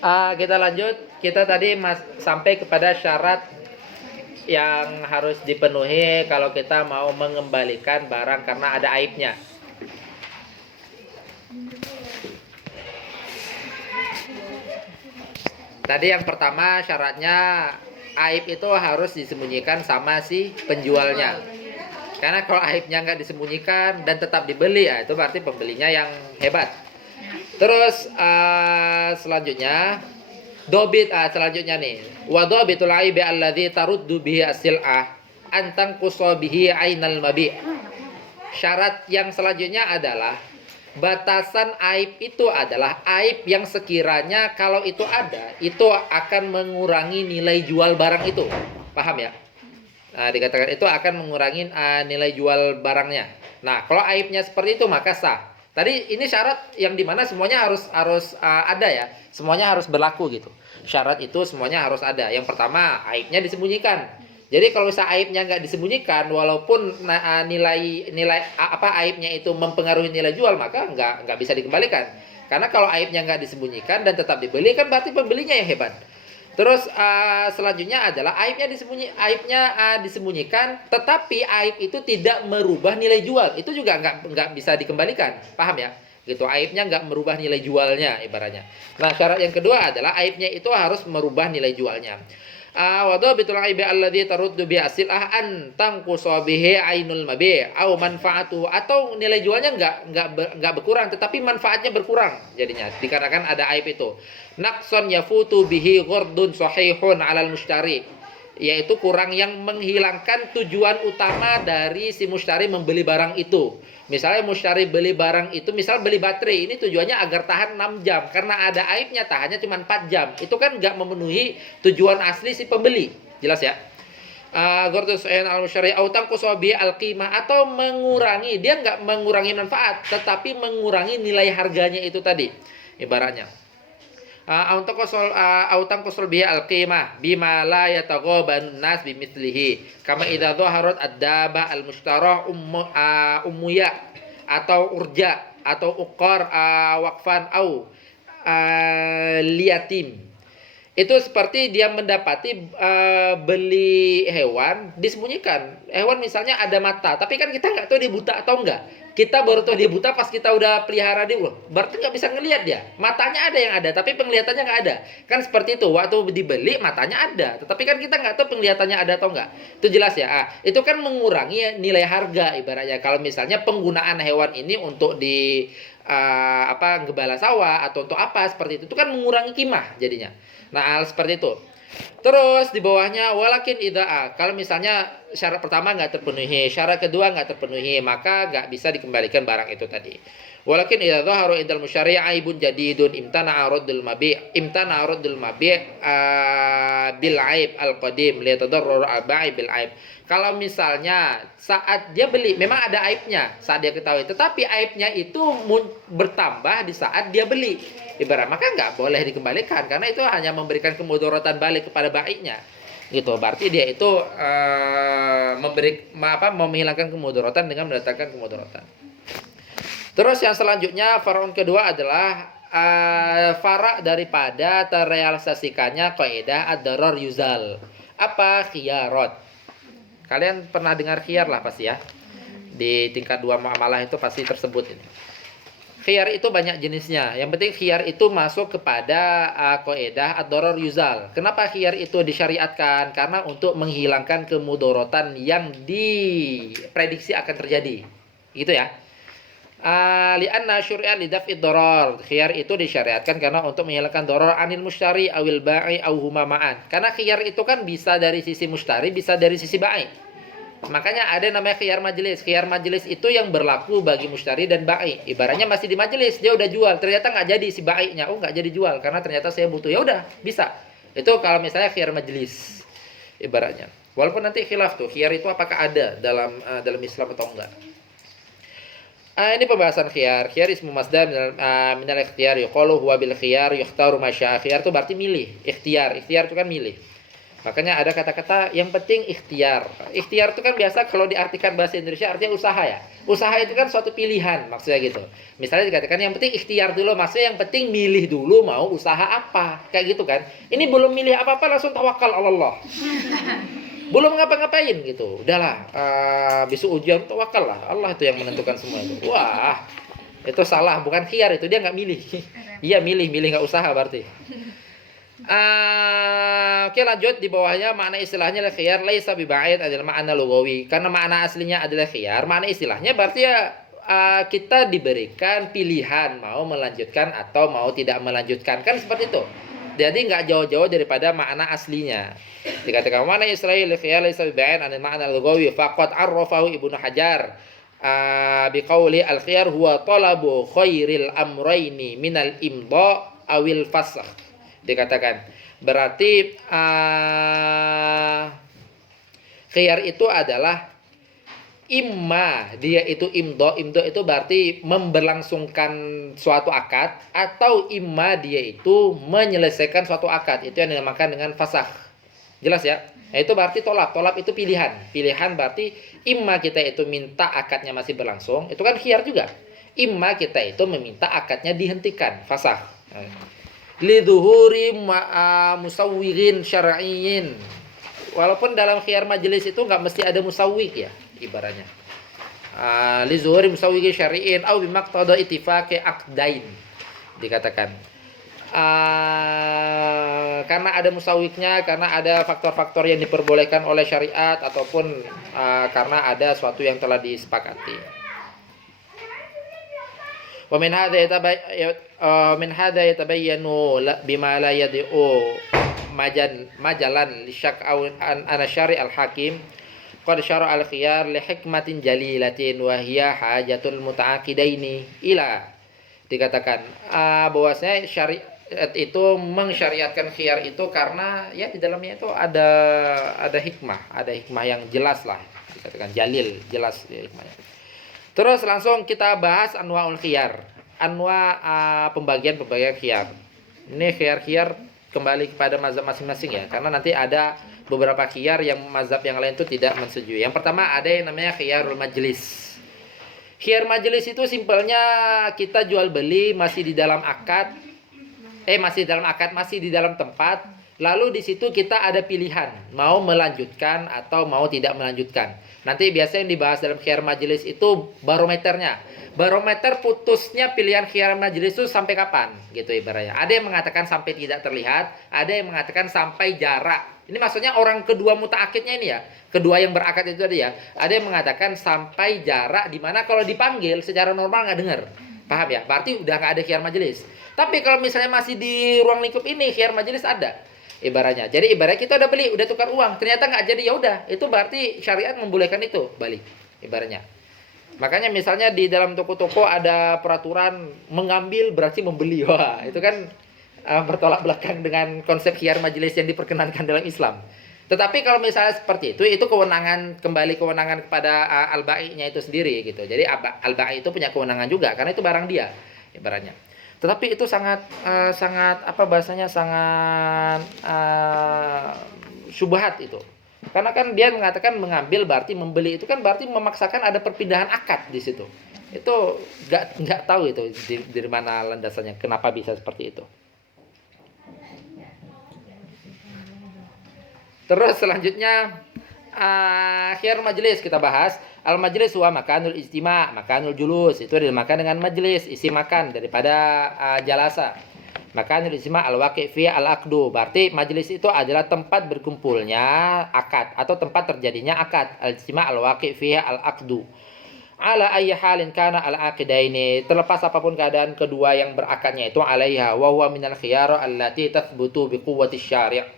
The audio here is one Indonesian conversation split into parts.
Kita lanjut. Kita tadi sampai kepada syarat yang harus dipenuhi kalau kita mau mengembalikan barang karena ada aibnya. Tadi yang pertama syaratnya aib itu harus disembunyikan sama si penjualnya. Karena kalau aibnya nggak disembunyikan dan tetap dibeli, ya itu berarti pembelinya yang hebat. Terus selanjutnya selanjutnya nih. Wa dhabitul aibi alladzi taruddu bihi as-sil'ah antang bihi ainal mabi'. Syarat yang selanjutnya adalah batasan aib itu adalah aib yang sekiranya kalau itu ada, itu akan mengurangi nilai jual barang itu. Paham ya? Nah, dikatakan itu akan mengurangi nilai jual barangnya. Nah, kalau aibnya seperti itu maka sah. Tadi ini syarat yang dimana semuanya harus ada ya, semuanya harus berlaku gitu. Syarat itu semuanya harus ada. Yang pertama aibnya disembunyikan. Jadi kalau misalnya aibnya nggak disembunyikan, walaupun nilai apa aibnya itu mempengaruhi nilai jual, maka nggak bisa dikembalikan. Karena kalau aibnya nggak disembunyikan dan tetap dibeli kan berarti pembelinya yang hebat. Terus selanjutnya adalah aibnya disembunyikan, tetapi aib itu tidak merubah nilai jual. Itu juga nggak bisa dikembalikan, paham ya? Gitu, aibnya nggak merubah nilai jualnya ibaratnya. Nah, syarat yang kedua adalah aibnya itu harus merubah nilai jualnya. Wadhabitul aibi alladzi taruddu bi asil'ah an tanqusa bihi ainul mabi' au manfaatu, atau nilai jualnya enggak berkurang tetapi manfaatnya berkurang jadinya dikarenakan ada aib itu. Naqson yafutu bihi ghardun sahihun 'alal mushtari, yaitu kurang yang menghilangkan tujuan utama dari si mushtari membeli barang itu. Misalnya mushtari beli barang itu, misal beli baterai, ini tujuannya agar tahan 6 jam. Karena ada aibnya, tahannya cuma 4 jam. Itu kan nggak memenuhi tujuan asli si pembeli. Jelas ya? Atau mengurangi, dia nggak mengurangi manfaat, tetapi mengurangi nilai harganya itu tadi. Ibaratnya. Autang kusol biha al-qimah bima la yataghaban nas bimithlihi kama idza dhaharat ad-daba al-mustarah ummuya atau urja atau uqar waqfan au liatim. Itu seperti dia mendapati beli hewan disembunyikan. Hewan misalnya ada mata, tapi kan kita nggak tahu dia buta atau enggak. Kita baru tahu dia buta pas kita udah pelihara dia, berarti nggak bisa ngelihat dia. Matanya ada yang ada, tapi penglihatannya nggak ada. Kan seperti itu, waktu dibeli matanya ada, tetapi kan kita nggak tahu penglihatannya ada atau enggak. Itu jelas ya. Itu kan mengurangi nilai harga ibaratnya. Kalau misalnya penggunaan hewan ini untuk di gembala sawah atau untuk apa seperti itu kan mengurangi kimah jadinya. Nah, hal seperti itu. Terus di bawahnya walakin idza kalau misalnya syarat pertama nggak terpenuhi, syarat kedua nggak terpenuhi, maka nggak bisa dikembalikan barang itu tadi. Walakin idza dhaharu indal musyari' aibun jadidun imtana aradul mabi' bil aib al qadim li tadarrur al bai' bil aib. Kalau misalnya saat dia beli memang ada aibnya saat dia ketahui, tetapi aibnya itu bertambah di saat dia beli. Ibarat maka nggak boleh dikembalikan karena itu hanya memberikan kemudaratan balik kepada baiknya. Gitu. Berarti dia itu menghilangkan kemudaratan dengan mendatangkan kemudaratan. Terus yang selanjutnya faraun kedua adalah fara daripada terrealisasikannya kaidah ad-darar yuzal. Apa khiyarat? Kalian pernah dengar khiyar lah pasti ya. Di tingkat 2 muamalah itu pasti tersebut ini. Khiyar itu banyak jenisnya. Yang penting khiyar itu masuk kepada kaidah ad-darar yuzal. Kenapa khiyar itu disyariatkan? Karena untuk menghilangkan kemudaratan yang diprediksi akan terjadi. Gitu ya. Li'anna syuri'a lidaf'id darar. Khiyar itu disyariatkan karena untuk menghilangkan darar anil mushtari awil ba'i aw huma ma'an. Karena khiyar itu kan bisa dari sisi mushtari, bisa dari sisi ba'i. Makanya ada namanya khiyar majelis. Khiyar majelis itu yang berlaku bagi mushtari dan ba'i. Ibaratnya masih di majelis, dia udah jual, ternyata nggak jadi si ba'inya. Oh, nggak jadi jual karena ternyata saya butuh. Ya udah, bisa. Itu kalau misalnya khiyar majelis. Ibaratnya. Walaupun nanti khilaf tuh, khiyar itu apakah ada dalam Islam atau enggak. Ini pembahasan khiyar. Khiyar ismu masdar minal ikhtiyar yuqalu huwa bil khiyar yukhtaru ma syaa. Khiyar itu berarti milih, ikhtiar. Ikhtiar itu kan milih. Makanya ada kata-kata yang penting ikhtiar. Ikhtiar itu kan biasa kalau diartikan bahasa Indonesia artinya usaha ya. Usaha itu kan suatu pilihan maksudnya gitu. Misalnya dikatakan yang penting ikhtiar dulu, maksudnya yang penting milih dulu mau usaha apa. Kayak gitu kan. Ini belum milih apa-apa langsung tawakal Allah. Belum ngapa-ngapain gitu. Udahlah, besok ujian tawakal lah. Allah itu yang menentukan semua itu. Wah, itu salah, bukan khiyar itu, dia nggak milih. Iya milih nggak usaha berarti. Oke, lanjut di bawahnya makna istilahnya adalah khiyar laisa biba'id adalah makna lugawi. Karena makna aslinya adalah khiyar, makna istilahnya berarti ya kita diberikan pilihan mau melanjutkan atau mau tidak melanjutkan, kan seperti itu. Jadi nggak jauh-jauh daripada makna aslinya. Dikatakan makna istilahnya khiyar laisa biba'id adalah makna lugawi. Faqad arrafahu Ibnu Hajar biqauli al-khiyar huwa talabu khairil amrayni minal imdha awil fasakh. Dikatakan berarti khiyar itu adalah imma dia itu imdo itu berarti memberlangsungkan suatu akad, atau imma dia itu menyelesaikan suatu akad, itu yang dinamakan dengan fasakh. Jelas ya? Nah, itu berarti tolak itu pilihan berarti imma kita itu minta akadnya masih berlangsung, itu kan khiyar juga. Imma kita itu meminta akadnya dihentikan, fasakh. Lidhuhuri musawwirin syar'iyyin. Walaupun dalam khiyar majelis itu nggak mesti ada musawwik ya ibaratnya. Lidhuhuri musawwirin syar'iyyin au bimaqtada ittifaqi aqdain dikatakan. Karena ada musawwiknya, karena ada faktor-faktor yang diperbolehkan oleh syariat, ataupun karena ada suatu yang telah disepakati. Wa min hadza yatabayyanu bima la yad'u majalan lisyak aw ana syari al-hakim qad syara al-khiyar li hikmatin jalilatin wa hiya hajatul muta'aqidaini ila. Dikatakan bahwasanya syariat itu mensyariatkan khiyar itu karena ya di dalamnya itu ada hikmah yang jelas lah, dikatakan jalil, jelas ya hikmahnya. Terus langsung kita bahas anwaul khiyar. Pembagian khiyar. Ini khiyar kembali kepada mazhab masing-masing ya. Karena nanti ada beberapa khiyar yang mazhab yang lain itu tidak menyetujui. Yang pertama ada yang namanya khiyarul majlis. Khiyar majlis itu simpelnya kita jual beli masih di dalam akad. Masih di dalam tempat. Lalu di situ kita ada pilihan, mau melanjutkan atau mau tidak melanjutkan. Nanti biasanya yang dibahas dalam khiyar majelis itu barometernya. Barometer putusnya pilihan khiyar majelis itu sampai kapan gitu ibaratnya. Ada yang mengatakan sampai tidak terlihat, ada yang mengatakan sampai jarak. Ini maksudnya orang kedua mutaakidnya ini ya. Kedua yang berakad itu tadi ya. Ada yang mengatakan sampai jarak di mana kalau dipanggil secara normal nggak dengar. Paham ya? Berarti udah nggak ada khiyar majelis. Tapi kalau misalnya masih di ruang lingkup ini khiyar majelis ada. Ibaratnya. Jadi ibaratnya kita udah beli, udah tukar uang, ternyata nggak jadi, ya udah, itu berarti syariat membolehkan itu balik. Ibaratnya. Makanya misalnya di dalam toko-toko ada peraturan mengambil berarti membeli. Wah, itu kan bertolak belakang dengan konsep khiyar majelis yang diperkenankan dalam Islam. Tetapi kalau misalnya seperti itu kewenangan kepada al-ba'i-nya itu sendiri gitu. Jadi al-ba'i itu punya kewenangan juga karena itu barang dia ibaratnya. Tetapi itu sangat syubhat itu. Karena kan dia mengatakan mengambil berarti membeli, itu kan berarti memaksakan ada perpindahan akad di situ. Itu nggak tahu itu dari mana landasannya, kenapa bisa seperti itu. Terus selanjutnya khiyar majelis kita bahas. Al-majlis wa makanul istima', makanul julus, itu dinamakan dengan majelis, isi makan daripada jalasa. Makanul istima' al-waqi' fi al-aqdu, berarti majelis itu adalah tempat berkumpulnya akad atau tempat terjadinya akad. Al-istima' al-waqi' fi al-aqdu. Ala ayyi halin kana al-aqidaini, terlepas apapun keadaan kedua yang berakadnya itu alaiha wa huwa minal khiyar allati tathbutu bi quwwati syari'.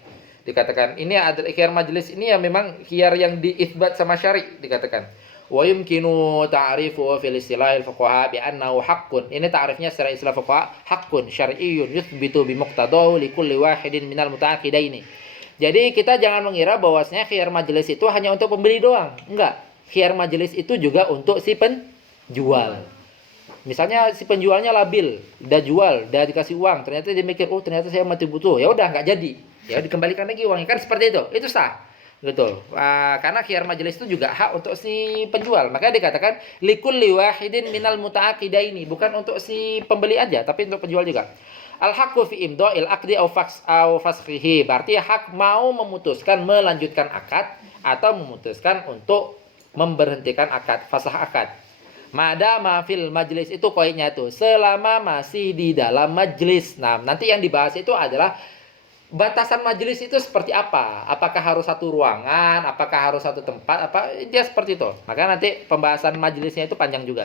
Dikatakan ini adalah khiyar majelis, ini ya memang khiyar yang diitsbat sama syari' dikatakan. Wa yumkinu ta'rifu fil istilahil fuqaha bi annahu haqqun. Ini ta'rifnya secara istilah fuqaha, haqqun syar'iyyun yuthbitu bi muqtadahu li kulli wahidin minal muta'aqidaini. Jadi kita jangan mengira bahwasanya khiyar majelis itu hanya untuk pembeli doang. Enggak. Khiyar majelis itu juga untuk si penjual. Misalnya si penjualnya labil, udah jual, udah dikasih uang, ternyata dia mikir, oh ternyata saya mati butuh. Ya udah enggak jadi. ya dikembalikan lagi uangnya, kan seperti itu sah gitu. Karena khiyar majelis itu juga hak untuk si penjual, makanya dikatakan likulli wahidin minal muta'aqidaini, bukan untuk si pembeli aja tapi untuk penjual juga. Al haqqu fi imda'il aqdi au fasqihi, berarti hak mau memutuskan melanjutkan akad atau memutuskan untuk memberhentikan akad, fasah akad. Madama fil majlis, itu koinnya tuh, selama masih di dalam majlis. Nah, nanti yang dibahas itu adalah batasan majelis itu seperti apa? Apakah harus satu ruangan? Apakah harus satu tempat? Apa dia seperti itu? Maka nanti pembahasan majelisnya itu panjang juga.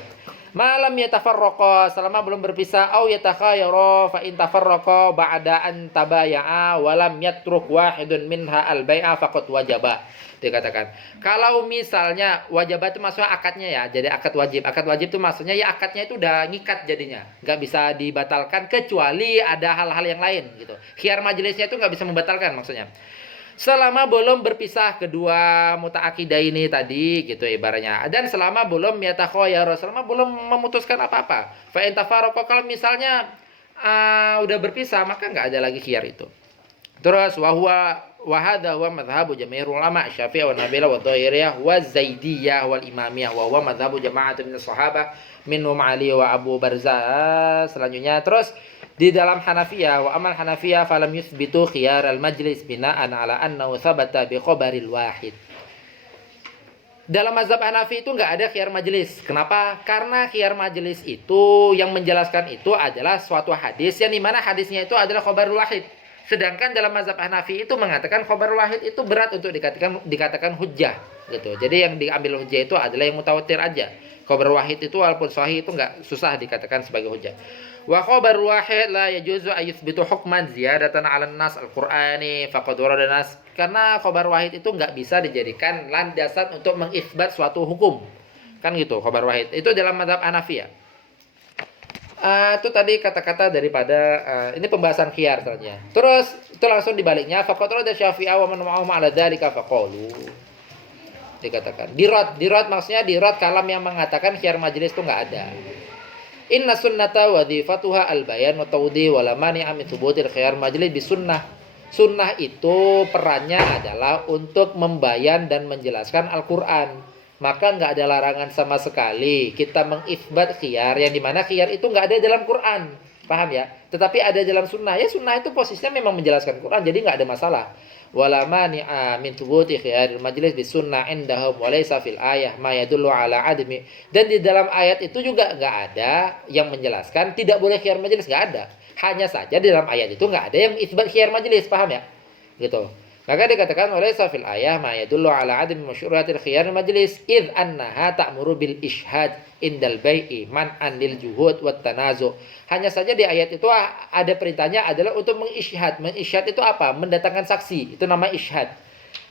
Malam yatafarraqa, selama belum berpisah, au yatakhayara fa in tafarraqa ba'da an tabaya'a wa lam yatruk wahidun minha al-bai'a faqad wajaba. Dikatakan kalau misalnya wajibat itu maksudnya akadnya ya, jadi akad wajib itu maksudnya ya akadnya itu udah ngikat jadinya, nggak bisa dibatalkan kecuali ada hal-hal yang lain gitu. Khiyar majelisnya itu nggak bisa membatalkan maksudnya, selama belum berpisah kedua mutaakidah ini tadi gitu ibaratnya, dan selama belum yatakhoyar, selama belum memutuskan apa-apa. Fa in tafarraqa, kalau misalnya udah berpisah maka nggak ada lagi khiyar itu. Terus wa hadza huwa madhhabu jamaahir ulama Syafi'i wa Nabila wa Dhahiriyah wa Zaidiyah wal Imamiyah wa huwa madhhabu jama'atun min sahabah minhum Ali wa Abu Barzah. Selanjutnya terus di dalam Hanafiyah, wa amal Hanafiyah falam yuthbitu khiyar al majlis bina'an ala annahu thabata bi khabaril wahid. Dalam mazhab Hanafi itu nggak ada khiyar majelis. Kenapa? Karena khiyar majelis itu yang menjelaskan itu adalah suatu hadis yang dimana hadisnya itu adalah khabarul wahid. Sedangkan dalam mazhab Hanafi itu mengatakan khabarul wahid itu berat untuk dikatakan hujjah gitu. Jadi yang diambil hujjah itu adalah yang mutawatir aja. Khabar wahid itu walaupun sahih itu nggak susah dikatakan sebagai hujjah. Wa khabar wahid la yajuzu ayyuthbitu hukman ziyadatan 'ala an-nas al-Qur'ani faqad warada nas. Karena khabar wahid itu nggak bisa dijadikan landasan untuk mengisbat suatu hukum. Kan gitu khabar wahid. Itu dalam mazhab Hanafi ya. Itu tadi kata-kata daripada ini pembahasan khiyar saja. Terus itu langsung dibaliknya faqad warada Syafi'i wa man ma'ahum 'ala dzalika faqalu. Dikatakan dirad maksudnya dirad kalam yang mengatakan khiyar majelis itu nggak ada. Inna sunnata wadhifatuha al-bayan wa tawdi wa la mani'a min thubutil khiyar majlis bi sunnah. Sunnah itu perannya adalah untuk membayan dan menjelaskan Al-Qur'an. Maka nggak ada larangan sama sekali kita mengisbat khiyar, yang dimana khiyar itu nggak ada dalam Quran, paham ya? Tetapi ada dalam sunnah. Ya sunnah itu posisinya memang menjelaskan Quran, jadi nggak ada masalah. Wala mani'a min thubuti khiyaril majlis bi sunnah indahum wa laysa fil ayah ma yadullu ala admi. Dan di dalam ayat itu juga nggak ada yang menjelaskan tidak boleh khiyar majlis, nggak ada. Hanya saja di dalam ayat itu nggak ada yang isbat khiyar majlis, paham ya? Gitu. Maka dikatakan oleh safil ayah ma yadullu ala admi masyru'atil khiyar majlis id annaha ta'muru bil ishhad indal bai'i man'an lil juhud wat tanazu. Hanya saja di ayat itu ada perintahnya adalah untuk mengisyhad. Mengisyhad itu apa? Mendatangkan saksi. Itu nama isyhad.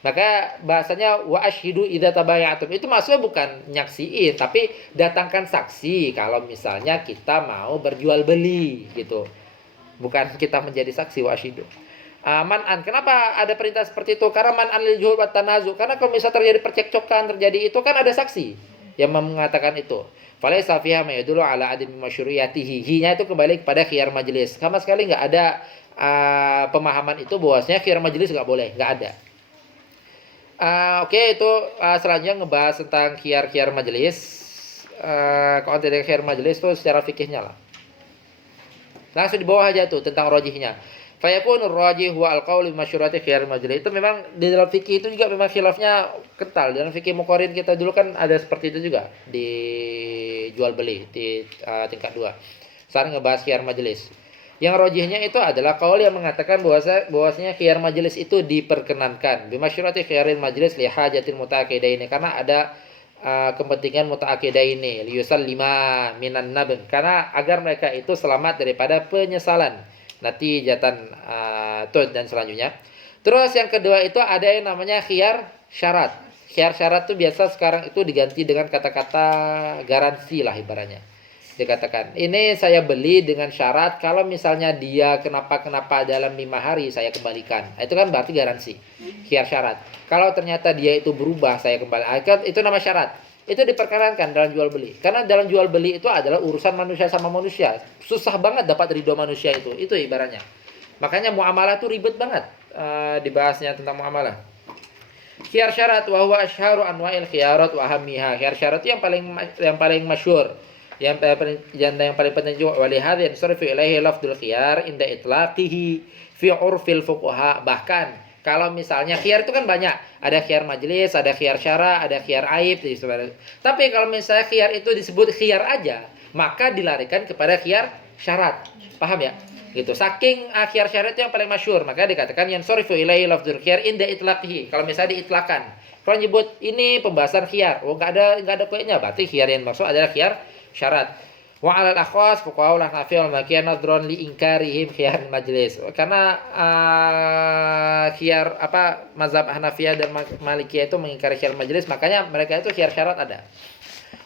Maka bahasanya wa asyhidu idza tabayatum. Itu maksudnya bukan nyaksiin, tapi datangkan saksi kalau misalnya kita mau berjual beli gitu. Bukan kita menjadi saksi wa asyhidu. Man'an. Kenapa ada perintah seperti itu? Karena man'an lil juhud wat tanazu. Karena kalau misalnya terjadi percekcokan, terjadi itu kan ada saksi yang mengatakan itu. Falaysa fiha ma yadullu ala adami masyru'iyatihi. Hinya itu kembali kepada khiyar majelis. Sama sekali nggak ada pemahaman itu bahwasanya khiyar majelis nggak boleh, nggak ada. Oke, itu selanjutnya ngebahas tentang khiyar majelis. Kalau tidak khiyar majelis itu secara fikihnya lah. Langsung di bawah aja tuh tentang rajihnya. Fayakunur rajih wa al-qaul bi masyru'ati khiyar majlis. Itu memang di dalam fikih itu juga memang khilafnya kental. Dalam fikih muqarrin kita dulu kan ada seperti itu juga di jual beli di tingkat 2. Sekarang ngebahas khiyar majlis. Yang rajihnya itu adalah qaul yang mengatakan bahwasanya khiyar majlis itu diperkenankan bi masyru'ati khiyaril majlis li hajatil mutaaqidaini, karena ada kepentingan mutaaqidaini liyusallima minan nabn, karena agar mereka itu selamat daripada penyesalan. Natijatan dan selanjutnya. Terus yang kedua itu ada yang namanya khiyar syarat. Khiyar syarat itu biasa sekarang itu diganti dengan kata-kata garansi lah ibaratnya. Dikatakan, ini saya beli dengan syarat kalau misalnya dia kenapa dalam 5 hari saya kembalikan. Itu kan berarti garansi. Khiyar syarat. Kalau ternyata dia itu berubah saya kembalikan, itu nama syarat. Itu diperkenankan dalam jual beli. Karena dalam jual beli itu adalah urusan manusia sama manusia. Susah banget dapat ridho manusia itu. Itu ibaratnya. Makanya muamalah tuh ribet banget dibahasnya tentang muamalah. Khiyar syarat wa huwa asyharu anwa'il khiyarat wa ahammiha. Khiyar syarat itu yang paling masyhur, yang paling penting juga. Wa li hadzal yansarifu ilaihi lafdzul khiyar inda itlaqihi fi urfil fuqaha. Bahkan kalau misalnya khiyar itu kan banyak, ada khiyar majelis, ada khiyar syara, ada khiyar aib, tapi kalau misalnya khiyar itu disebut khiyar aja, maka dilarikan kepada khiyar syarat. Paham ya? Gitu. Saking khiyar syarat yang paling masyhur, maka dikatakan yang sorifu ilaihi lafdzul khiyar inda itlaqihi. Kalau misalnya diitlakan, kalau nyebut ini pembahasan khiyar, enggak ada kuenya, berarti khiyar yang maksud adalah khiyar syarat. Wa 'alal akhwas fuqaha al-Hanafi wal Malikiyah nadron li inkarihim khiyar majlis. Karena khiyar mazhab Hanafiyah dan Malikiyah itu mengingkari khiyar majlis, makanya mereka itu khiyar syarat ada.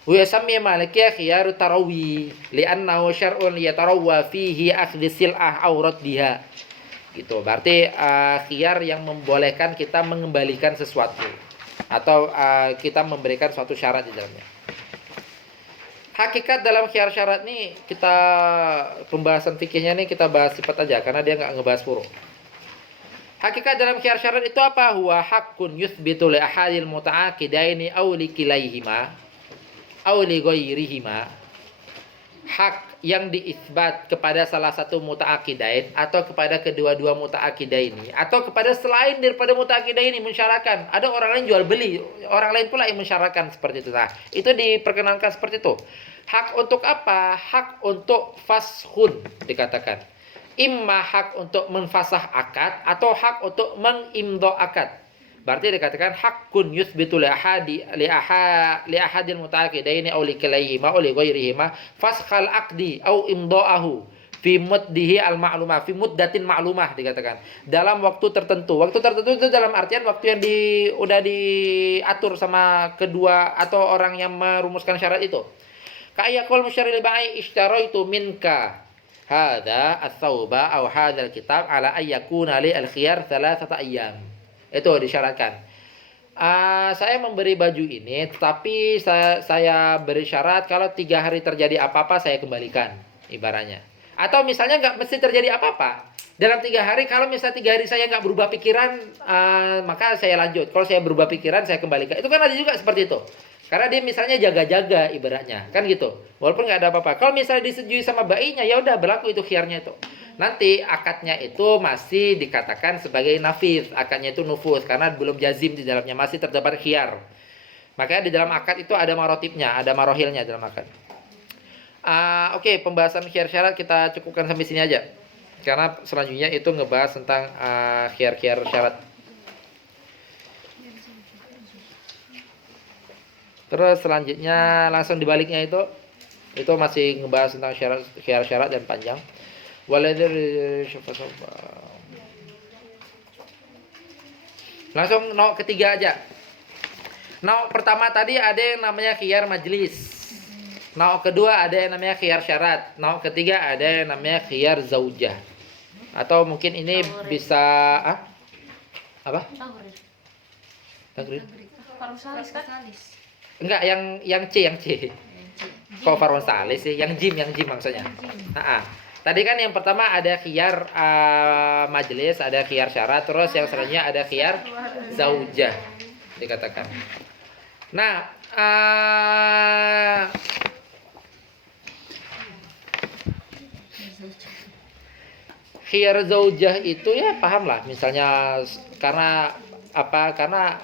Wa yasammi Malikiyah khiyaru tarawi li'annahu syar'un yatarawwa fihi akhdhi sil'ah aurat biha. Gitu. Berarti khiyar yang membolehkan kita mengembalikan sesuatu atau kita memberikan suatu syarat di dalamnya. Hakikat dalam khiyar syarat nih, kita pembahasan fikihnya nih kita bahas sifat aja karena dia enggak ngebahas furu'. Hakikat dalam khiyar syarat itu apa? Huwa haqqun yuthbitu li ahadil muta'aqidaini aw li kilaihima aw li ghairihima. Hak yang diisbat kepada salah satu muta'aqidain atau kepada kedua-dua muta'aqidaini atau kepada selain daripada muta'aqidaini mensyarakan. Ada orang lain jual beli, orang lain pula yang mensyarakan seperti itu. Nah, itu diperkenankan seperti itu. Hak untuk apa? Hak untuk fashun dikatakan. Imma hak untuk menfasah akad atau hak untuk mengimdo akad. Berarti dikatakan hakun yuthbitu li ahadil muta'aqidaini aw li kilayhima aw li ghairihima faskhal aqdi aw imda'ahu fi muddihi al-ma'lumah fi muddatin ma'lumah dikatakan dalam waktu tertentu. Waktu tertentu itu dalam artian waktu yang udah diatur sama kedua atau orang yang merumuskan syarat itu. Ka'ayaqul musyarri li ba'i ishtaraitu minka hadza ats-tsauba aw hadzal kitab ala ayyakuna li al-khiyar 3 ayyam. Itu disyaratkan. Saya memberi baju ini, tapi saya beri syarat kalau 3 hari terjadi apa-apa saya kembalikan, ibaratnya. Atau misalnya nggak mesti terjadi apa-apa. Dalam 3 hari, kalau misalnya 3 hari saya nggak berubah pikiran, maka saya lanjut. Kalau saya berubah pikiran, saya kembalikan. Itu kan ada juga seperti itu. Karena dia misalnya jaga-jaga ibaratnya, kan gitu. Walaupun nggak ada apa-apa. Kalau misalnya disetujui sama bayinya, ya udah berlaku itu khiyarnya itu. Nanti akadnya itu masih dikatakan sebagai nafidh, akadnya itu nufuz karena belum jazim di dalamnya, masih terdapat khiyar. Makanya di dalam akad itu ada marotibnya, ada marohilnya dalam akad. Oke, pembahasan khiyar syarat kita cukupkan sampai sini aja. Karena selanjutnya itu ngebahas tentang khiyar-khiyar syarat. Terus selanjutnya langsung dibaliknya itu masih ngebahas tentang khiyar syarat dan panjang. Langsung no ketiga aja. No pertama tadi ada yang namanya khiyar majlis. No kedua ada yang namanya khiyar syarat. No ketiga ada yang namanya khiyar zaujah. Atau mungkin ini bisa apa? Tagrir. Enggak, yang C. Kok Farwan Salis sih? Yang Jim maksudnya. Tadi kan yang pertama ada khiyar majelis, ada khiyar syarat, terus yang selanjutnya ada khiyar zaujah dikatakan. Nah, khiyar zaujah itu ya paham lah, misalnya karena apa? Karena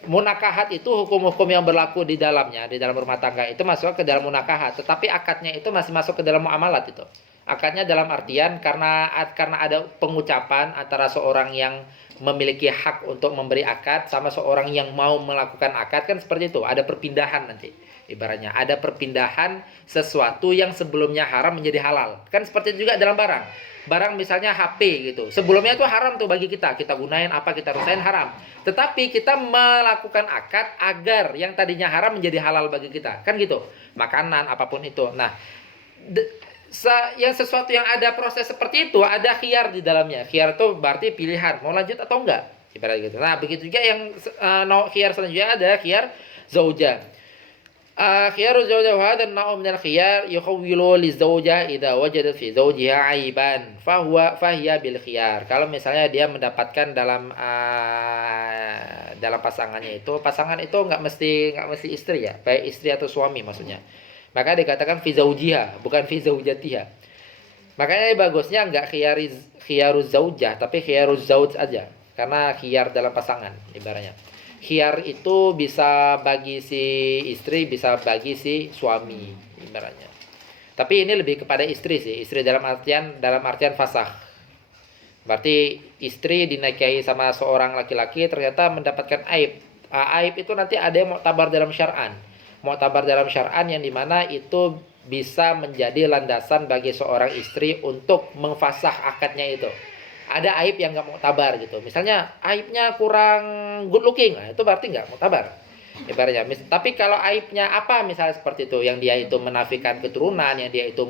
munakahat itu hukum-hukum yang berlaku di dalamnya, di dalam rumah tangga itu masuk ke dalam munakahat, tetapi akadnya itu masih masuk ke dalam muamalat itu. Akadnya dalam artian karena ada pengucapan antara seorang yang memiliki hak untuk memberi akad sama seorang yang mau melakukan akad, kan seperti itu. Ada perpindahan nanti. Ibaratnya ada perpindahan sesuatu yang sebelumnya haram menjadi halal. Kan seperti itu juga dalam barang. Barang misalnya HP gitu. Sebelumnya itu haram tuh bagi kita. Kita gunain apa, kita rusain haram. Tetapi kita melakukan akad agar yang tadinya haram menjadi halal bagi kita. Kan gitu. Makanan apapun itu. Nah, yang sesuatu yang ada proses seperti itu ada khiyar di dalamnya. Khiyar itu berarti pilihan mau lanjut atau enggak. Ibarat gitu. Nah, begitu juga yang khiyar selanjutnya ada khiyar zaujah. Khiyaru zawjah wa hadha an-naw' min al-khiyar yukhawwilu lizawjah idza wajadat fi zawjiha aiban fahiya bil khiyar. Kalau misalnya dia mendapatkan dalam pasangan itu nggak mesti istri ya, baik istri atau suami maksudnya. Maka dikatakan fi zawjiha, bukan fi zawjatiha. Makanya bagusnya nggak khiyaruz zaujah, tapi khiyaruz zauj aja. Karena khiyar dalam pasangan ibaratnya. Khiyar itu bisa bagi si istri, bisa bagi si suami ibaratnya. Tapi ini lebih kepada istri sih, istri dalam artian fasakh. Berarti istri dinikahi sama seorang laki-laki ternyata mendapatkan aib. Aib itu nanti ada yang muktabar dalam syar'an. Muktabar dalam syar'an yang dimana itu bisa menjadi landasan bagi seorang istri untuk mengfasakh akadnya itu. Ada aib yang nggak muktabar gitu. Misalnya aibnya kurang good looking, nah, itu berarti nggak muktabar. Ibaratnya. Tapi kalau aibnya apa misalnya seperti itu, yang dia itu menafikan keturunan, yang dia itu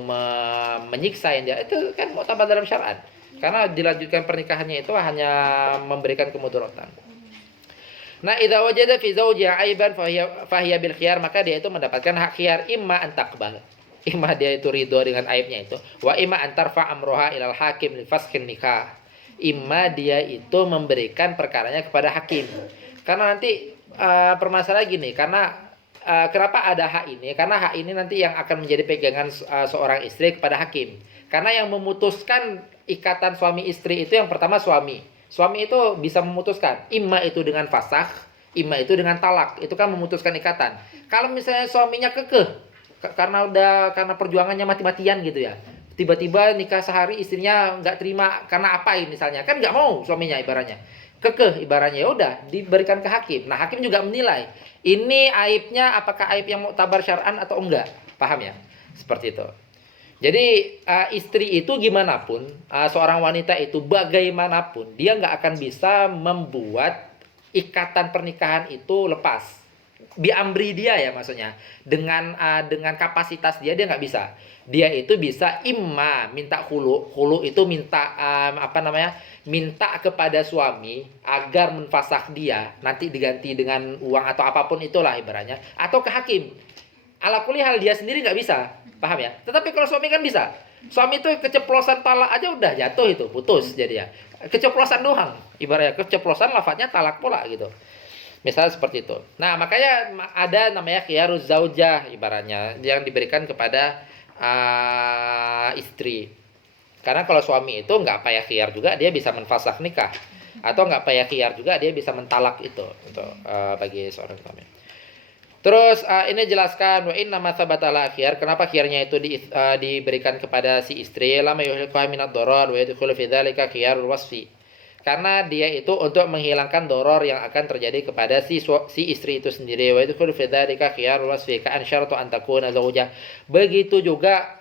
menyiksa, yang dia itu kan muktabar dalam syar'an. Karena dilanjutkan pernikahannya itu hanya memberikan kemudaratan. Nah, idza wajada fi zawjiha aiban fahiya bil khiyar, maka dia itu mendapatkan hak khiyar imma an taqbal. Imma dia itu ridho dengan aibnya itu, wa imma an tarfa amroha ilal hakim li faskin nikah. Imma dia itu memberikan perkaranya kepada hakim. Karena nanti permasalahan gini, karena kenapa ada hak ini? Karena hak ini nanti yang akan menjadi pegangan seorang istri kepada hakim. Karena yang memutuskan ikatan suami istri itu yang pertama suami. Suami itu bisa memutuskan, imma itu dengan fasakh, imma itu dengan talak. Itu kan memutuskan ikatan. Kalau misalnya suaminya kekeh, karena perjuangannya mati-matian gitu ya. Tiba-tiba nikah sehari istrinya nggak terima karena apa misalnya, kan nggak mau suaminya ibaratnya, kekeh ibaratnya, ya udah diberikan ke hakim. Nah hakim juga menilai ini aibnya apakah aib yang muktabar syar'an atau enggak, paham ya, seperti itu. Jadi istri itu gimana pun, seorang wanita itu bagaimanapun dia nggak akan bisa membuat ikatan pernikahan itu lepas. Biamri dia ya maksudnya, dengan kapasitas dia nggak bisa. Dia itu bisa imma minta khulu itu minta minta kepada suami agar menfasakh dia, nanti diganti dengan uang atau apapun itulah ibaratnya, atau ke hakim. Ala kulli hal dia sendiri nggak bisa, paham ya. Tetapi kalau suami kan bisa. Suami itu keceplosan talak aja udah jatuh, itu putus jadi ya. Keceplosan doang ibaratnya, keceplosan lafadznya talak pula gitu. Misal seperti itu. Nah, makanya ada namanya khiyaruz zaujah ibaratnya yang diberikan kepada istri. Karena kalau suami itu nggak payah khiyar juga, dia bisa menfasakh nikah. Atau nggak payah khiyar juga, dia bisa mentalak itu untuk bagi seorang suami. Terus ini jelaskan wa inna ma tsabata la khiyar, kenapa khiyarnya itu diberikan kepada si istri, lama yuhliqu minad darar wa yadkhulu fi dzalika khiyarul wasfi. Karena dia itu untuk menghilangkan doror yang akan terjadi kepada si istri itu sendiri. Wa yadkhulu fi dzalika khiyarul wasfi ka an syaratu an takuna zaujah. Begitu juga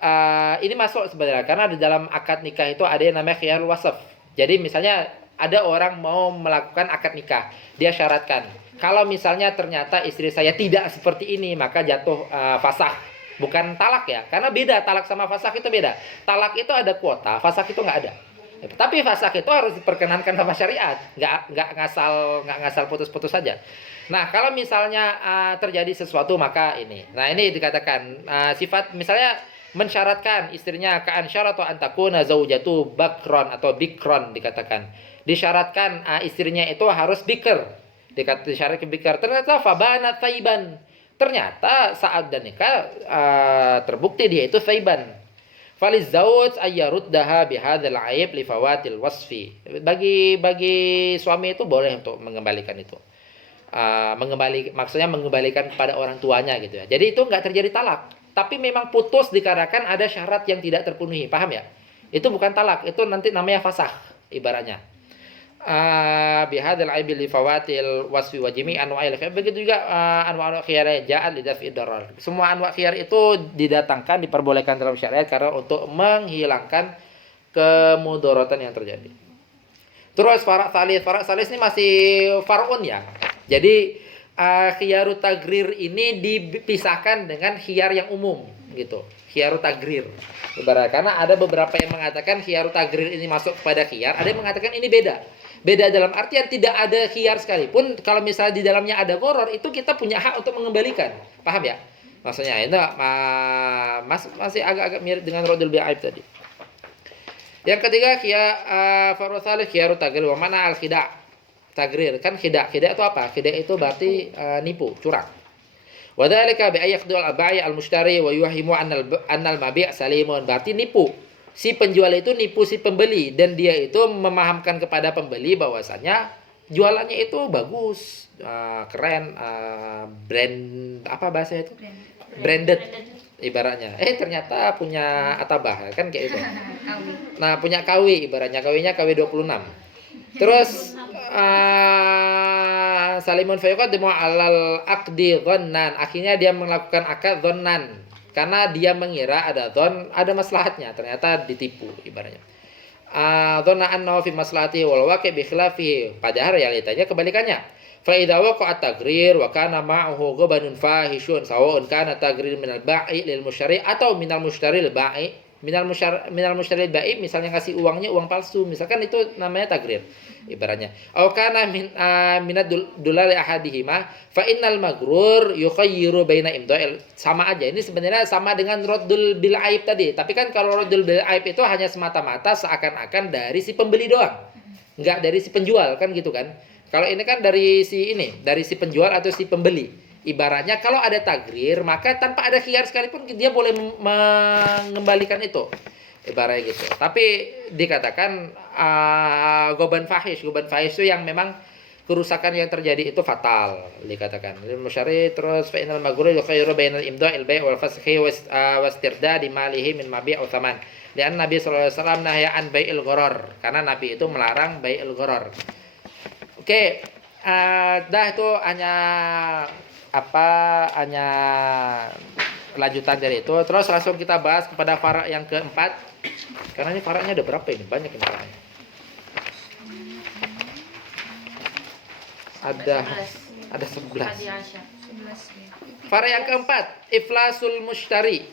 ini masuk sebenarnya karena di dalam akad nikah itu ada yang namanya khiyarul wasf. Jadi misalnya ada orang mau melakukan akad nikah, dia syaratkan kalau misalnya ternyata istri saya tidak seperti ini, maka jatuh fasakh. Bukan talak ya, karena beda, talak sama fasakh itu beda. Talak itu ada kuota, fasakh itu nggak ada. Tapi fasakh itu harus diperkenankan sama syariat, nggak ngasal putus-putus saja. Nah kalau misalnya terjadi sesuatu maka ini, nah ini dikatakan sifat misalnya mensyaratkan istrinya ka'an syaratu antakuna zaujatu bakron atau bikron, dikatakan disyaratkan istrinya itu harus bikr, disyaratkan bikr. Ternyata fabana thaiban, ternyata saat dan nikah terbukti dia itu thaiban. Faliz zauj ayyaruddaha bihadzal aib li fawatil wasfi. Bagi suami itu boleh untuk mengembalikan itu. Maksudnya mengembalikan kepada orang tuanya gitu ya. Jadi itu enggak terjadi talak, tapi memang putus dikarenakan ada syarat yang tidak terpenuhi, paham ya? Itu bukan talak, itu nanti namanya fasakh ibaratnya. Bihadzal aib li fawatil wasfi wa jami' anwa'il khiyar. Begitu juga anwa' khiyar ja'al li daf'i darar. Semua anwa' khiyar itu didatangkan, diperbolehkan dalam syariat karena untuk menghilangkan kemudaratan yang terjadi. Terus farak salis ini masih far'un ya. Jadi khiyarut tagrir ini dipisahkan dengan khiyar yang umum gitu. Khiyarut tagrir. Karena ada beberapa yang mengatakan khiyarut tagrir ini masuk kepada khiyar, ada yang mengatakan ini beda. Beda dalam artian tidak ada khiyar sekalipun, kalau misalnya di dalamnya ada goror, itu kita punya hak untuk mengembalikan. Paham ya? Maksudnya itu masih agak-agak mirip dengan rodul bi'aib tadi. Yang ketiga faru tsalits khiyaru tagrir. Wa mana al khida'? Tagrir kan khida'. Khida' itu apa? Khida' itu berarti nipu, curang. Wa dzalika bi ayyakhdul al-ba'i al-mushtari wa yuhimu annal mabi' salimun. Berarti nipu. Si penjual itu nipu si pembeli dan dia itu memahamkan kepada pembeli bahwasanya jualannya itu bagus, keren, brand apa bahasa itu? Branded ibaratnya. Ternyata punya atabah kan kayak itu. Nah, punya KW ibaratnya, KW-nya KW 26. Terus salimun fayuqaddimu alal aqdi dhannan. Akhirnya dia melakukan akad dhannan karena dia mengira ada ada maslahatnya, ternyata ditipu ibaratnya. Dhanna annahu fi maslahatihi wal waqi' bi khilafihi. Padahal realitanya kebalikannya. Fa idza waqa'a tagrir wa kana ma'ahu ghabanun fahishun sawa'un kana tagrir minal ba'i lil mushtari atau minal mushtari lil ba'i. Minal mushtari lil ba'i misalnya ngasih uangnya uang palsu, misalkan itu namanya tagrir ibaratnya. Aw kana minad dolari ahadihima fa innal magrur yukhayyiru baina imda'il. Sama aja, ini sebenarnya sama dengan raddul bil aib tadi, tapi kan kalau raddul bil aib itu hanya semata-mata seakan-akan dari si pembeli doang, enggak dari si penjual kan gitu kan. Kalau ini kan dari si penjual atau si pembeli. Ibaratnya kalau ada tagrir, maka tanpa ada khiyar sekalipun dia boleh mengembalikan itu. Ibaratnya gitu. Tapi dikatakan goban fahish itu yang memang kerusakan yang terjadi itu fatal dikatakan. Musyari terus fa inal maghru yukhayyiru bainal imda'il bai' wal fasxi wastirda di malihi min mabi' aw thaman. Dan Nabi sallallahu alaihi wasallam nahya an bai'il gharar, karena Nabi itu melarang bai'il gharar. Oke, dah itu hanya lanjutan dari itu. Terus langsung kita bahas kepada farak yang keempat. Karena ini faraknya ada berapa ini? Banyak ini faraknya. Ada 11. Farak yang keempat, iflasul mushtari.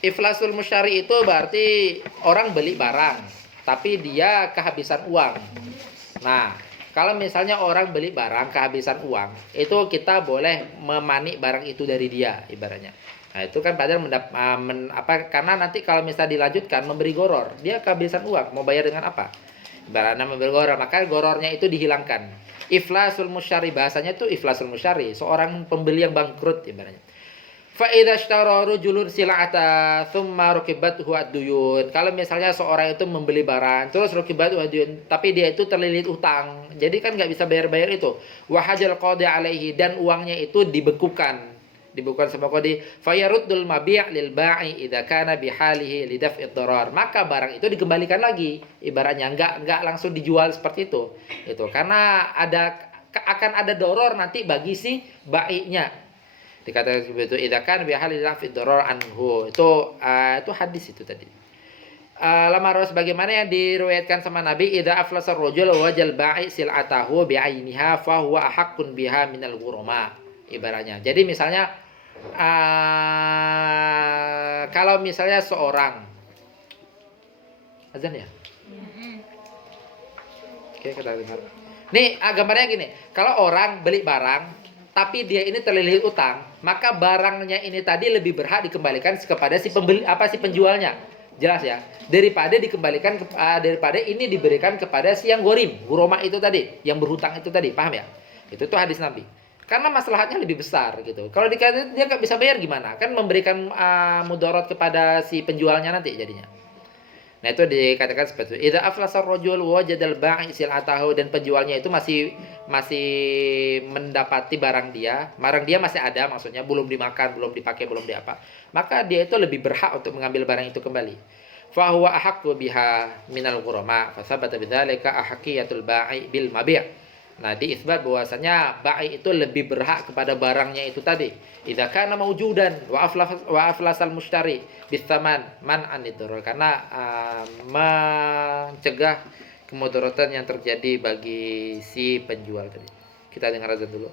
Iflasul mushtari itu berarti orang beli barang, tapi dia kehabisan uang. Nah, kalau misalnya orang beli barang kehabisan uang, itu kita boleh memanik barang itu dari dia ibaratnya. Nah, itu kan padahal karena nanti kalau misalnya dilanjutkan memberi goror, dia kehabisan uang, mau bayar dengan apa? Ibaratnya memberi goror, maka gorornya itu dihilangkan. Iflasul musyari, bahasanya itu iflasul musyari, seorang pembeli yang bangkrut ibaratnya. Fa idza ishtara rajulun sil'ata thumma rukibathu ad-duyun. Kalau misalnya seorang itu membeli barang, terus rukibathu ad-duyun, tapi dia itu terlilit utang. Jadi kan nggak bisa bayar-bayar itu. Wa hajal qadi alaihi, dan uangnya itu dibekukan sama qadi. Fa yaruddul mabi' lil ba'i idza kana bihalihi li daf'id darar. Maka barang itu dikembalikan lagi. Ibaratnya enggak langsung dijual seperti itu. Itu karena akan ada doror nanti bagi si ba'inya. Dikatakan seperti itu, idza kana bihali daf'id darar anhu. Itu hadis itu tadi. Lamar sebagaimana yang diriwayatkan sama Nabi, idza aflasa ar-rajul wajal ba'i sil'atahu bi'ainiha fa huwa ahaqqun biha minal ghurama. Ibaratnya. Jadi misalnya kalau misalnya seorang azan ya? Oke, kita dengar. Nih, gambarnya gini. Kalau orang beli barang tapi dia ini terlilit utang, maka barangnya ini tadi lebih berhak dikembalikan kepada si penjualnya. Jelas ya? Daripada ini diberikan kepada si yang guroma itu tadi, yang berhutang itu tadi, paham ya? Itu tuh hadis Nabi. Karena masalahnya lebih besar gitu. Kalau dia nggak bisa bayar gimana? Kan memberikan mudarat kepada si penjualnya nanti jadinya. Nah, itu dikatakan seperti itu. Idza aflasar rajul wajadal ba'i sil'atahu, dan penjualnya itu masih mendapati barang dia masih ada, maksudnya belum dimakan, belum dipakai, belum diapa. Maka dia itu lebih berhak untuk mengambil barang itu kembali. Fa huwa ahaqqu biha minal ghurama. Fa sabata bidzalika ahqiyatul ba'i bil mabi'. Nah, diisbat bahwasanya ba'i itu lebih berhak kepada barangnya itu tadi. Idza kana maujudan wa aflasal mushtari bisaman man anidrar, karena mencegah kemudaratan yang terjadi bagi si penjual tadi. Kita dengar azan dulu.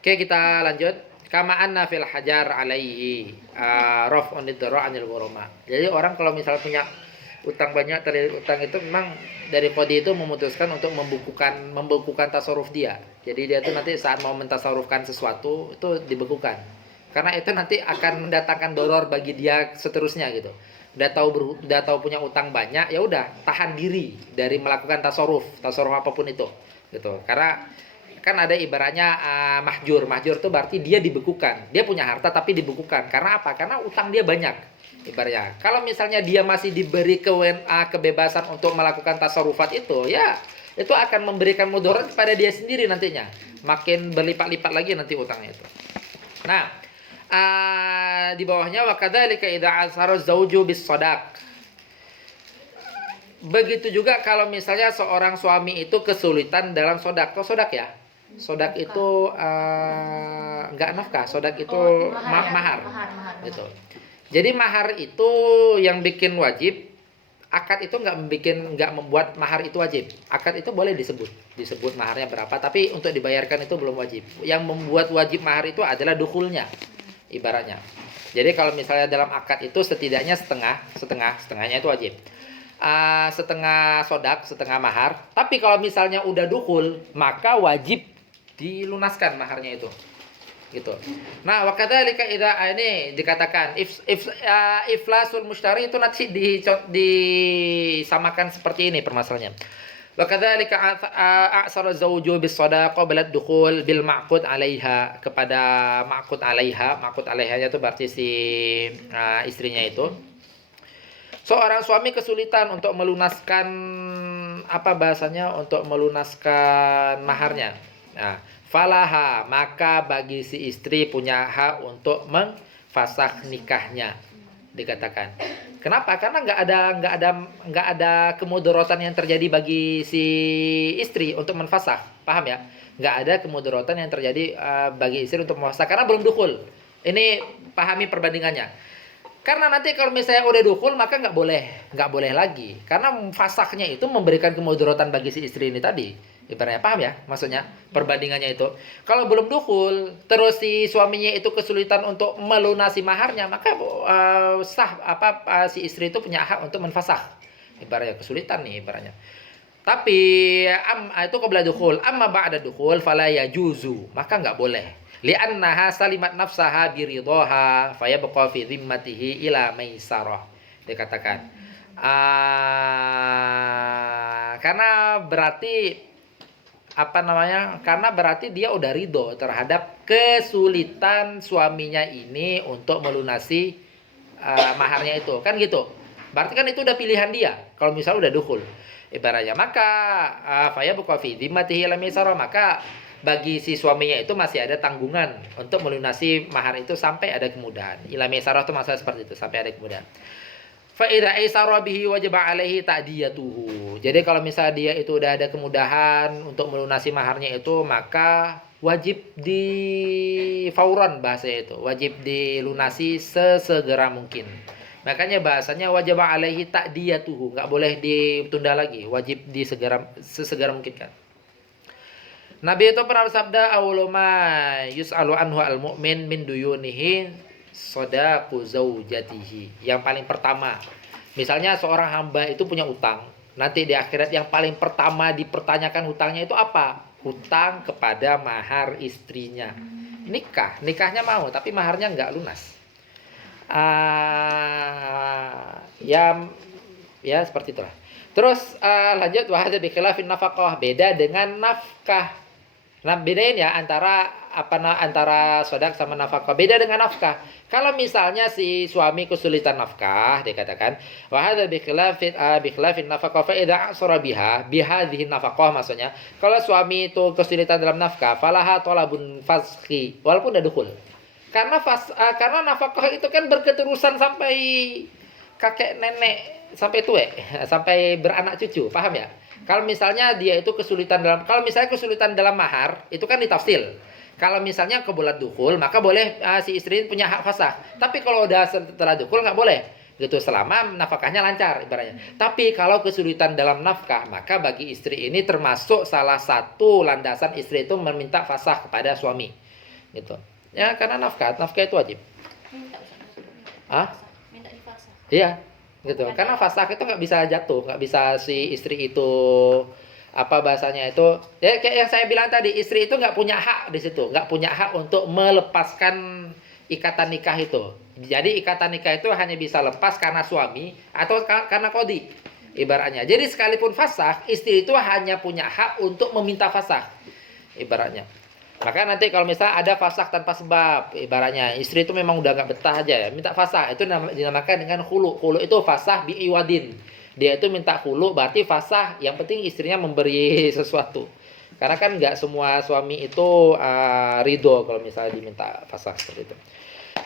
Oke, kita lanjut. Kama anna fil hajar alaihi raf'un lidra anil ghurama. Jadi orang kalau misal punya utang banyak, terlilit utang, itu memang dari qadi itu memutuskan untuk membekukan tasarruf dia. Jadi dia tuh nanti saat mau mentasarrufkan sesuatu itu dibekukan. Karena itu nanti akan mendatangkan doror bagi dia seterusnya gitu. Udah tahu punya utang banyak, ya udah tahan diri dari melakukan tasarruf apapun itu gitu. Karena kan ada ibaratnya mahjur tuh berarti dia dibekukan, dia punya harta tapi dibekukan. Karena apa? Karena utang dia banyak ibaratnya. Kalau misalnya dia masih diberi kebebasan untuk melakukan tasarrufat itu, ya itu akan memberikan mudarat kepada dia sendiri nantinya, makin berlipat-lipat lagi nanti utangnya itu. Nah, di bawahnya wa kadzalika idza asara zauju bis shadaq. Begitu juga kalau misalnya seorang suami itu kesulitan dalam sodak. Kok sodak ya? Sodak itu enggak nafkah, sodak itu mahar. Gitu. Jadi mahar itu yang bikin wajib, akad itu enggak membuat mahar itu wajib. Akad itu boleh disebut maharnya berapa, tapi untuk dibayarkan itu belum wajib. Yang membuat wajib mahar itu adalah dukhulnya, ibaratnya. Jadi kalau misalnya dalam akad itu setidaknya setengahnya itu wajib. Setengah sodak, setengah mahar. Tapi kalau misalnya udah dukhul, maka wajib dilunaskan maharnya itu. Gitu. Nah, wa kadzalika idza ini dikatakan iflasul mushtari itu nanti disamakan seperti ini permasalahannya. Wa kadzalika a'sara zawju bis shadaqah qabla dukhul bil ma'qud 'alaiha, kepada ma'qud 'alaiha. Ma'qud 'alaihanya itu berarti si istrinya itu. Seorang suami kesulitan untuk melunaskan untuk melunaskan maharnya. Nah, falaha, maka bagi si istri punya hak untuk memfasakh nikahnya, dikatakan. Kenapa? Karena nggak ada kemudaratan yang terjadi bagi si istri untuk menfasakh. Paham ya? Nggak ada kemudaratan yang terjadi bagi istri untuk memfasakh karena belum dukhul. Ini pahami perbandingannya. Karena nanti kalau misalnya udah dukhul maka nggak boleh lagi. Karena fasaknya itu memberikan kemudaratan bagi si istri ini tadi. Ibaratnya, paham ya maksudnya perbandingannya itu. Kalau belum dukhul terus si suaminya itu kesulitan untuk melunasi maharnya, maka si istri itu punya hak untuk menfasakh. Ibaratnya kesulitan nih ibaratnya. Tapi itu qabla dukhul, amma ba'da dukhul fala yajuzu, maka nggak boleh. Li'annaha salimat nafsaha biridhaha fayabqa fi dhimmatihi ila maisarah, dikatakan. Karena berarti karena berarti dia udah ridho terhadap kesulitan suaminya ini untuk melunasi maharnya itu, kan gitu. Berarti kan itu udah pilihan dia kalau misalnya udah dukhul ibaratnya. Maka fayabqa fi dhimmatihi ila maisarah, maka bagi si suaminya itu masih ada tanggungan untuk melunasi mahar itu sampai ada kemudahan. Ila maisarah itu masalah seperti itu, sampai ada kemudahan. Fa idza aisara bihi wajib alaihi ta'diyatuhu. Jadi kalau misalnya dia itu udah ada kemudahan untuk melunasi maharnya itu, maka wajib di fauran bahasanya itu, wajib dilunasi sesegera mungkin. Makanya bahasanya wajib alaihi ta'diyatuhu, enggak boleh ditunda lagi, wajib sesegera mungkin kan. Nabi itu pernah bersabda, awaluma yus'alu anhu al-mu'min min duyunihi sodaqu zaujatihi. Yang paling pertama, misalnya seorang hamba itu punya utang. Nanti di akhirat yang paling pertama dipertanyakan hutangnya itu apa? Hutang kepada mahar istrinya. Nikahnya mau, tapi maharnya nggak lunas. Ya, ya seperti itulah. Terus lanjut, wahada bi khilafin nafaqah, beda dengan nafkah. Nah, bedain ya antara sodak sama nafkah. Beda dengan nafkah. Kalau misalnya si suami kesulitan nafkah, dikatakan wa hadza bi khilafin nafkah fa idza asra biha bihadhihi nafkah, maksudnya kalau suami itu kesulitan dalam nafkah, falaha talabun fasqi walaupun udah dukul. Karena nafkah itu kan berketerusan sampai kakek nenek, sampai tua, sampai beranak cucu, paham ya? Kalau misalnya dia itu kalau misalnya kesulitan dalam mahar, itu kan ditafsil. Kalau misalnya kebulat dukul, maka boleh si istri punya hak fasakh. Tapi kalau udah setelah dukul nggak boleh. Gitu, selama nafkahnya lancar ibaratnya. Tapi kalau kesulitan dalam nafkah, maka bagi istri ini termasuk salah satu landasan istri itu meminta fasakh kepada suami. Gitu. Ya, karena nafkah itu wajib. Ah? Minta difasakh. Iya. Gitu, karena fasakh itu nggak bisa jatuh, nggak bisa si istri itu apa bahasanya itu, ya kayak yang saya bilang tadi, istri itu nggak punya hak di situ, nggak punya hak untuk melepaskan ikatan nikah itu. Jadi ikatan nikah itu hanya bisa lepas karena suami atau karena qadhi ibaratnya. Jadi sekalipun fasakh, istri itu hanya punya hak untuk meminta fasakh ibaratnya. Maka nanti kalau misalnya ada fasakh tanpa sebab, ibaratnya istri itu memang udah nggak betah aja ya, minta fasakh, itu dinamakan dengan khulu. Khulu itu fasakh bi'iwadin. Dia itu minta khulu, berarti fasakh, yang penting istrinya memberi sesuatu. Karena kan nggak semua suami itu ridho kalau misalnya diminta fasakh seperti itu.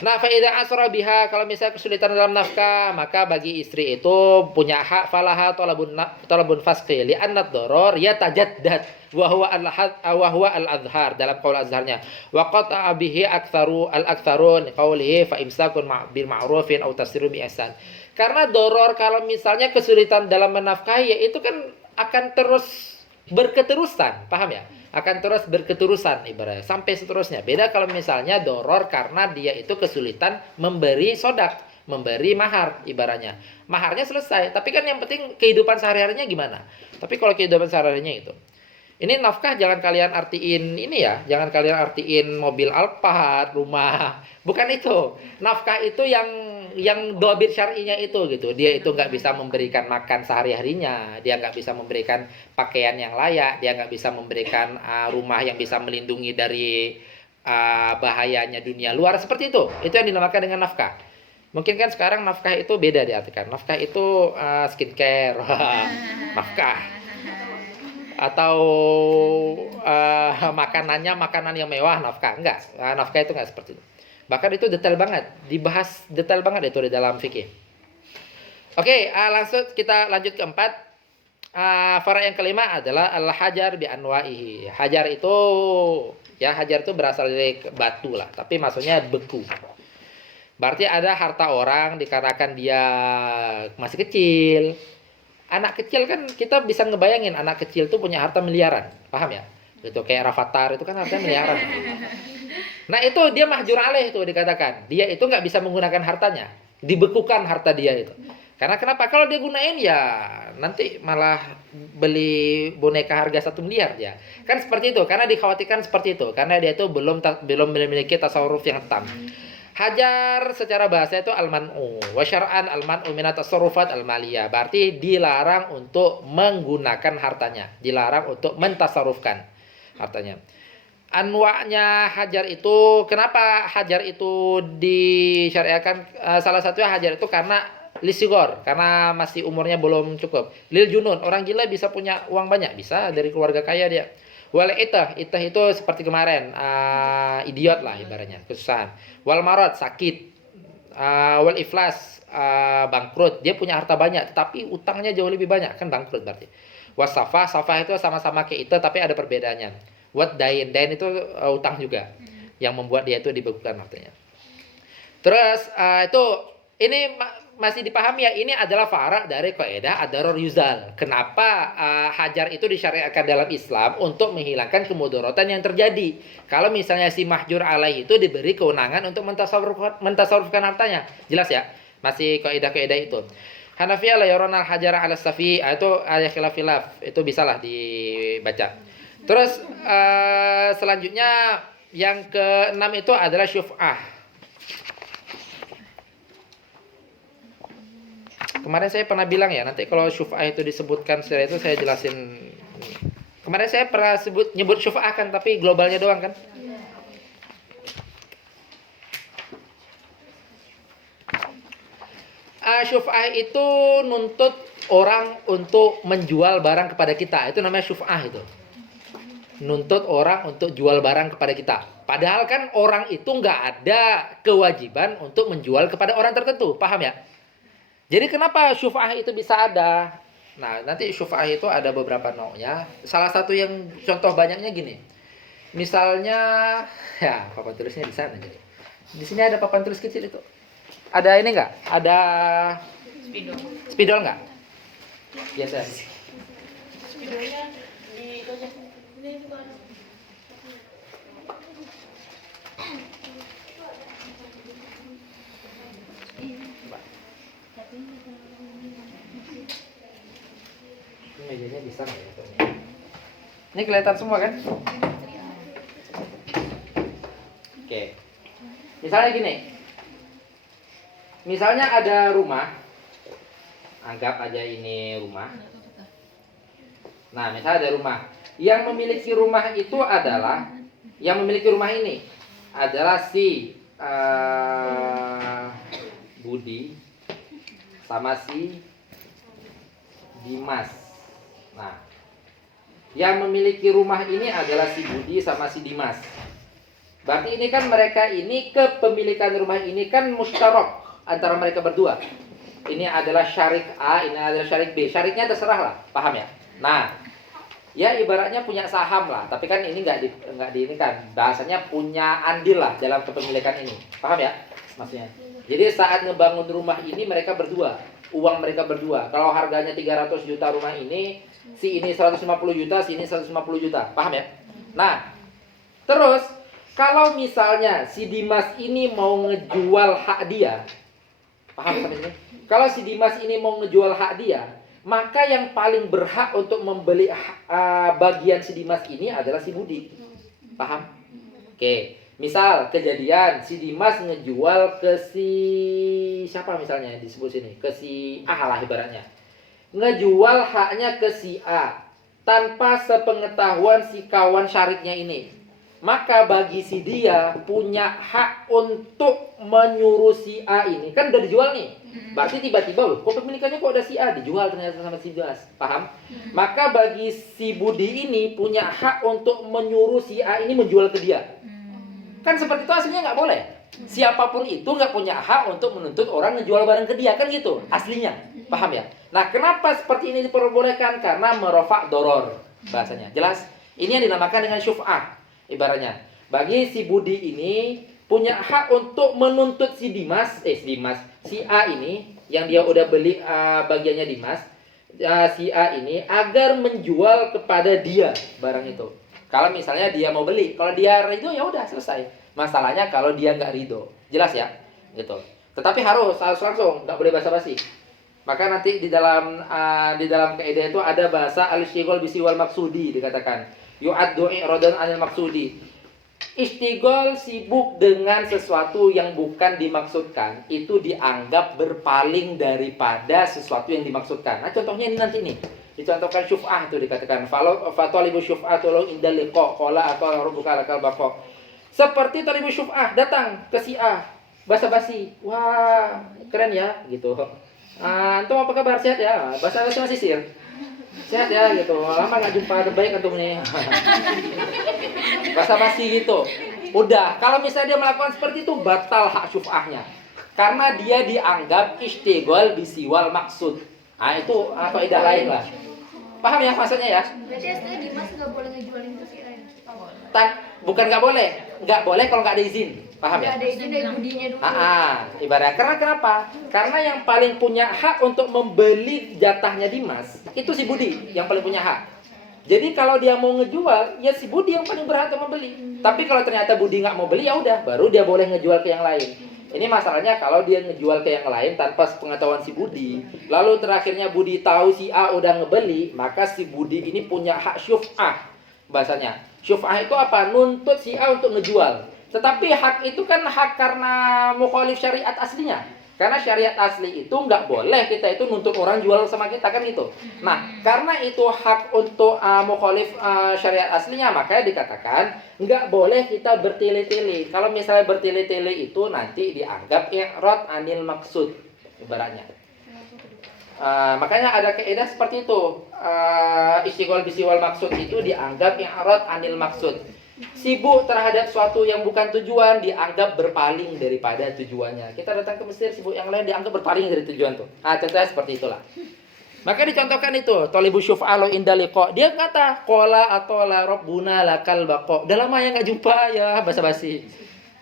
Nah, fa idza asra biha, kalau misalnya kesulitan dalam nafkah, maka bagi istri itu punya hak falaha talabun fasqi li anna ad-darar yatajaddad wa huwa al-azhar, dalam qaul azharnya. Wa qata'a bihi al-aktharun qaulihi fa imsakun bil ma'rufin aw tasrihu bi ihsan. Karena doror kalau misalnya kesulitan dalam menafkahi, ya itu kan akan terus berketerusan, paham ya? Akan terus berketerusan ibaratnya sampai seterusnya. Beda kalau misalnya doror karena dia itu kesulitan memberi sodak, memberi mahar ibaratnya. Maharnya selesai, tapi kan yang penting kehidupan sehari-harinya gimana. Tapi kalau kehidupan sehari-harinya itu, ini nafkah jangan kalian artiin ini ya, jangan kalian artiin mobil Alphard, rumah. Bukan itu. Nafkah itu yang dobir syar'inya itu gitu. Dia itu nggak bisa memberikan makan sehari-harinya, dia nggak bisa memberikan pakaian yang layak, dia nggak bisa memberikan rumah yang bisa melindungi dari bahayanya dunia luar, seperti itu. Itu yang dinamakan dengan nafkah. Mungkin kan sekarang nafkah itu beda diartikan. Nafkah itu skincare, nafkah. Atau makanannya makanan yang mewah, nafkah. Enggak, nafkah itu enggak seperti itu. Bahkan itu detail banget, dibahas detail banget itu di dalam fikih. Oke, langsung kita lanjut ke 4. Fara yang kelima adalah al-hajar bi anwa'ihi. Hajar itu berasal dari batu lah, tapi maksudnya beku. Berarti ada harta orang dikarenakan dia masih kecil. Anak kecil kan kita bisa ngebayangin anak kecil tuh punya harta miliaran, paham ya? Gitu kayak Rafathar itu kan harta miliaran. Nah itu dia mahjur alaih itu dikatakan. Dia itu nggak bisa menggunakan hartanya, dibekukan harta dia itu. Karena kenapa? Kalau dia gunain ya nanti malah beli boneka harga 1 miliar ya. Kan seperti itu. Karena dikhawatirkan seperti itu. Karena dia itu belum memiliki tasawuf yang tam. Hajar secara bahasa itu al-man'u, wa syar'an al-man'u minat tasarrufat al-maliyah. Berarti dilarang untuk menggunakan hartanya, dilarang untuk mentasarrufkan hartanya. Anwa'nya hajar itu, kenapa hajar itu disyariatkan? Salah satunya hajar itu karena lisigor, karena masih umurnya belum cukup. Lil junun, orang gila bisa punya uang banyak, bisa dari keluarga kaya dia. Wal itah itu seperti kemarin, idiot lah ibaratnya, kesusahan. Wal marad, sakit. Wal iflas, bangkrut. Dia punya harta banyak, tapi utangnya jauh lebih banyak, kan bangkrut berarti. Wasafah itu sama-sama kayak itu, tapi ada perbedaannya. Wat dain itu utang juga, yang membuat dia itu dibekukan hartanya. Terus ini masih dipahami ya, ini adalah fara dari kaidah ad-darar yuzal. Kenapa hajar itu disyariatkan dalam Islam untuk menghilangkan kemudaratan yang terjadi. Kalau misalnya si mahjur alaih itu diberi kewenangan untuk mentasarrufkan hartanya. Jelas ya? Masih kaidah-kaidah itu. Hanafiyah la yarawna al-hajar 'ala safi, itu ayat khilaf, itu bisalah dibaca. Terus selanjutnya yang keenam itu adalah syuf'ah. Kemarin saya pernah bilang ya, nanti kalau syuf'ah itu disebutkan setelah itu saya jelasin. Kemarin saya pernah nyebut syuf'ah kan, tapi globalnya doang kan. Syuf'ah itu nuntut orang untuk menjual barang kepada kita. Itu namanya syuf'ah itu. Nuntut orang untuk jual barang kepada kita. Padahal kan orang itu nggak ada kewajiban untuk menjual kepada orang tertentu. Paham ya? Jadi kenapa syuf'ah itu bisa ada? Nah, nanti syuf'ah itu ada beberapa nau'nya. Salah satu yang contoh banyaknya gini. Misalnya, ya papan tulisnya di sana jadi. Di sini ada papan tulis kecil itu. Ada ini enggak? Ada spidol enggak? Biasa. Spidolnya di toko. Ini juga ada. Ini mejanya bisa nggak ya? Ini kelihatan semua kan? Oke. Misalnya gini. Misalnya ada rumah. Anggap aja ini rumah. Nah, misalnya ada rumah. Yang memiliki rumah itu adalah, yang memiliki rumah ini adalah si Budi sama si Dimas. Nah, yang memiliki rumah ini adalah si Budi sama si Dimas. Berarti ini kan mereka ini, kepemilikan rumah ini kan musyarak antara mereka berdua. Ini adalah syarik A, ini adalah syarik B. Syariknya terserah lah, paham ya? Nah, ya ibaratnya punya saham lah, tapi kan ini nggak di ini kan, bahasanya punya andil lah dalam kepemilikan ini, paham ya? Maksudnya. Jadi saat ngebangun rumah ini mereka berdua, uang mereka berdua. Kalau harganya 300 juta rumah ini, si ini 150 juta, si ini 150 juta, paham ya? Nah, terus kalau misalnya si Dimas ini mau ngejual hak dia, paham sampai sini? Kalau si Dimas ini mau ngejual hak dia, maka yang paling berhak untuk membeli bagian si Dimas ini adalah si Budi. Paham? Oke. Misal kejadian si Dimas ngejual ke si siapa misalnya disebut sini, ke si A lah ibaratnya. Ngejual haknya ke si A tanpa sepengetahuan si kawan syariknya ini. Maka bagi si dia punya hak untuk menyuruh si A ini. Kan udah dijual nih. Berarti tiba-tiba loh, kok pemilikannya kok ada si A, dijual ternyata sama si Dimas. Paham? Maka bagi si Budi ini punya hak untuk menyuruh si A ini menjual ke dia. Kan seperti itu aslinya nggak boleh. Siapapun itu nggak punya hak untuk menuntut orang menjual barang ke dia. Kan gitu aslinya. Paham ya? Nah, kenapa seperti ini diperbolehkan? Karena merofak doror bahasanya. Jelas? Ini yang dinamakan dengan syuf'ah. Ibaratnya, bagi si Budi ini punya hak untuk menuntut si A ini yang dia udah beli bagiannya Dimas, si A ini agar menjual kepada dia barang itu. Kalau misalnya dia mau beli, kalau dia ridho ya udah selesai. Masalahnya kalau dia nggak ridho, jelas ya, gitu. Tetapi harus langsung, nggak boleh basa-basi. Maka nanti di dalam kaidah itu ada bahasa al-istighol bisiwal maksudi dikatakan. Yu'addu i'radan 'anil maksudi. Istighol sibuk dengan sesuatu yang bukan dimaksudkan itu dianggap berpaling daripada sesuatu yang dimaksudkan. Nah, contohnya ini nanti nih. Dicontohkan syuf'ah itu dikatakan fatalibu syuf'atu law indal liqa qala atau rabbuka lakal baqa. Seperti talibu syuf'ah datang ke si A, basa-basi. Wah, keren ya gitu. Antum apa kabar, sehat ya? Basa-basi masih sisir. Sehat ya gitu, lama nggak jumpa, terbaik antum nih. Basa-basi gitu. Udah, kalau misalnya dia melakukan seperti itu batal hak syuf'ahnya. Karena dia dianggap istighol bisiwal maksud. Nah itu kaidah lain lah. Paham ya maksudnya ya? Berarti aslinya Dimas nggak boleh ngejualin ke si A. Bukan nggak boleh kalau nggak ada izin. Paham ya? Udah ada izin dari budinya dulu. Ibarat karena kenapa? Karena yang paling punya hak untuk membeli jatahnya Dimas itu si Budi yang paling punya hak. Jadi kalau dia mau ngejual, ya si Budi yang paling berhak untuk membeli. Tapi kalau ternyata Budi nggak mau beli, ya udah, baru dia boleh ngejual ke yang lain. Ini masalahnya kalau dia ngejual ke yang lain tanpa pengetahuan si Budi, lalu terakhirnya Budi tahu si A udah ngebeli, maka si Budi ini punya hak syuf'ah bahasanya. Syuf'ah itu apa? Nuntut si A untuk ngejual. Tetapi hak itu kan hak karena mukhalif syariat aslinya. Karena syariat asli itu nggak boleh kita itu nuntut orang jual sama kita kan gitu. Nah, karena itu hak untuk mukhalif syariat aslinya, makanya dikatakan nggak boleh kita bertele-tele. Kalau misalnya bertele-tele itu nanti dianggap i'rad anil maksud ibaratnya. Makanya ada kaidah seperti itu. Istighol bisiwal maksud itu dianggap i'rad anil maksud. Sibuk terhadap suatu yang bukan tujuan dianggap berpaling daripada tujuannya. Kita datang ke Mesir, sibuk yang lain dianggap berpaling dari tujuan tuh. Contohnya seperti itulah. Maka dicontohkan itu, talibu syuf'alo inda liqa. Dia kata, qala atau la rabbuna lakal baqa. Udah lama ya enggak jumpa ya, basa-basi.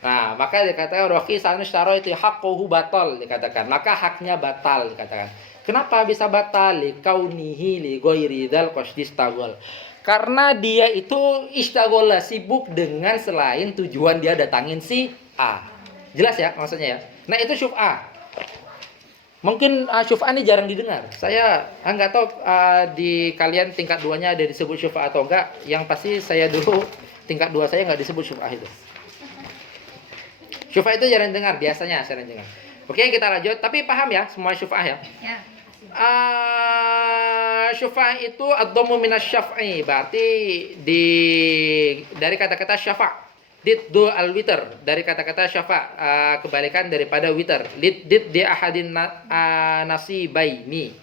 Nah, maka dikatakan rohi sanu syara itu haqquhu batal dikatakan. Maka haknya batal dikatakan. Kenapa bisa batal? Kaunihi li ghairi dzal qasdistagol. Karena dia itu istagola, sibuk dengan selain tujuan dia datangin si A. Jelas ya maksudnya ya? Nah itu syuf'ah. Mungkin syuf'ah ini jarang didengar. Saya nggak tahu di kalian tingkat 2-nya ada disebut syuf'ah atau enggak. Yang pasti saya dulu tingkat 2 saya nggak disebut syuf'ah itu. Syuf'ah itu jarang dengar, biasanya jarang dengar. Oke kita lanjut, tapi paham ya semua syuf'ah ya? Ya. Syuf'ah itu ad-dhammu minas syaf'i, berarti dari kata-kata syafa'. Diddu al-witr, dari kata-kata syafa', kebalikan daripada witr. Did di ahadin nasibaini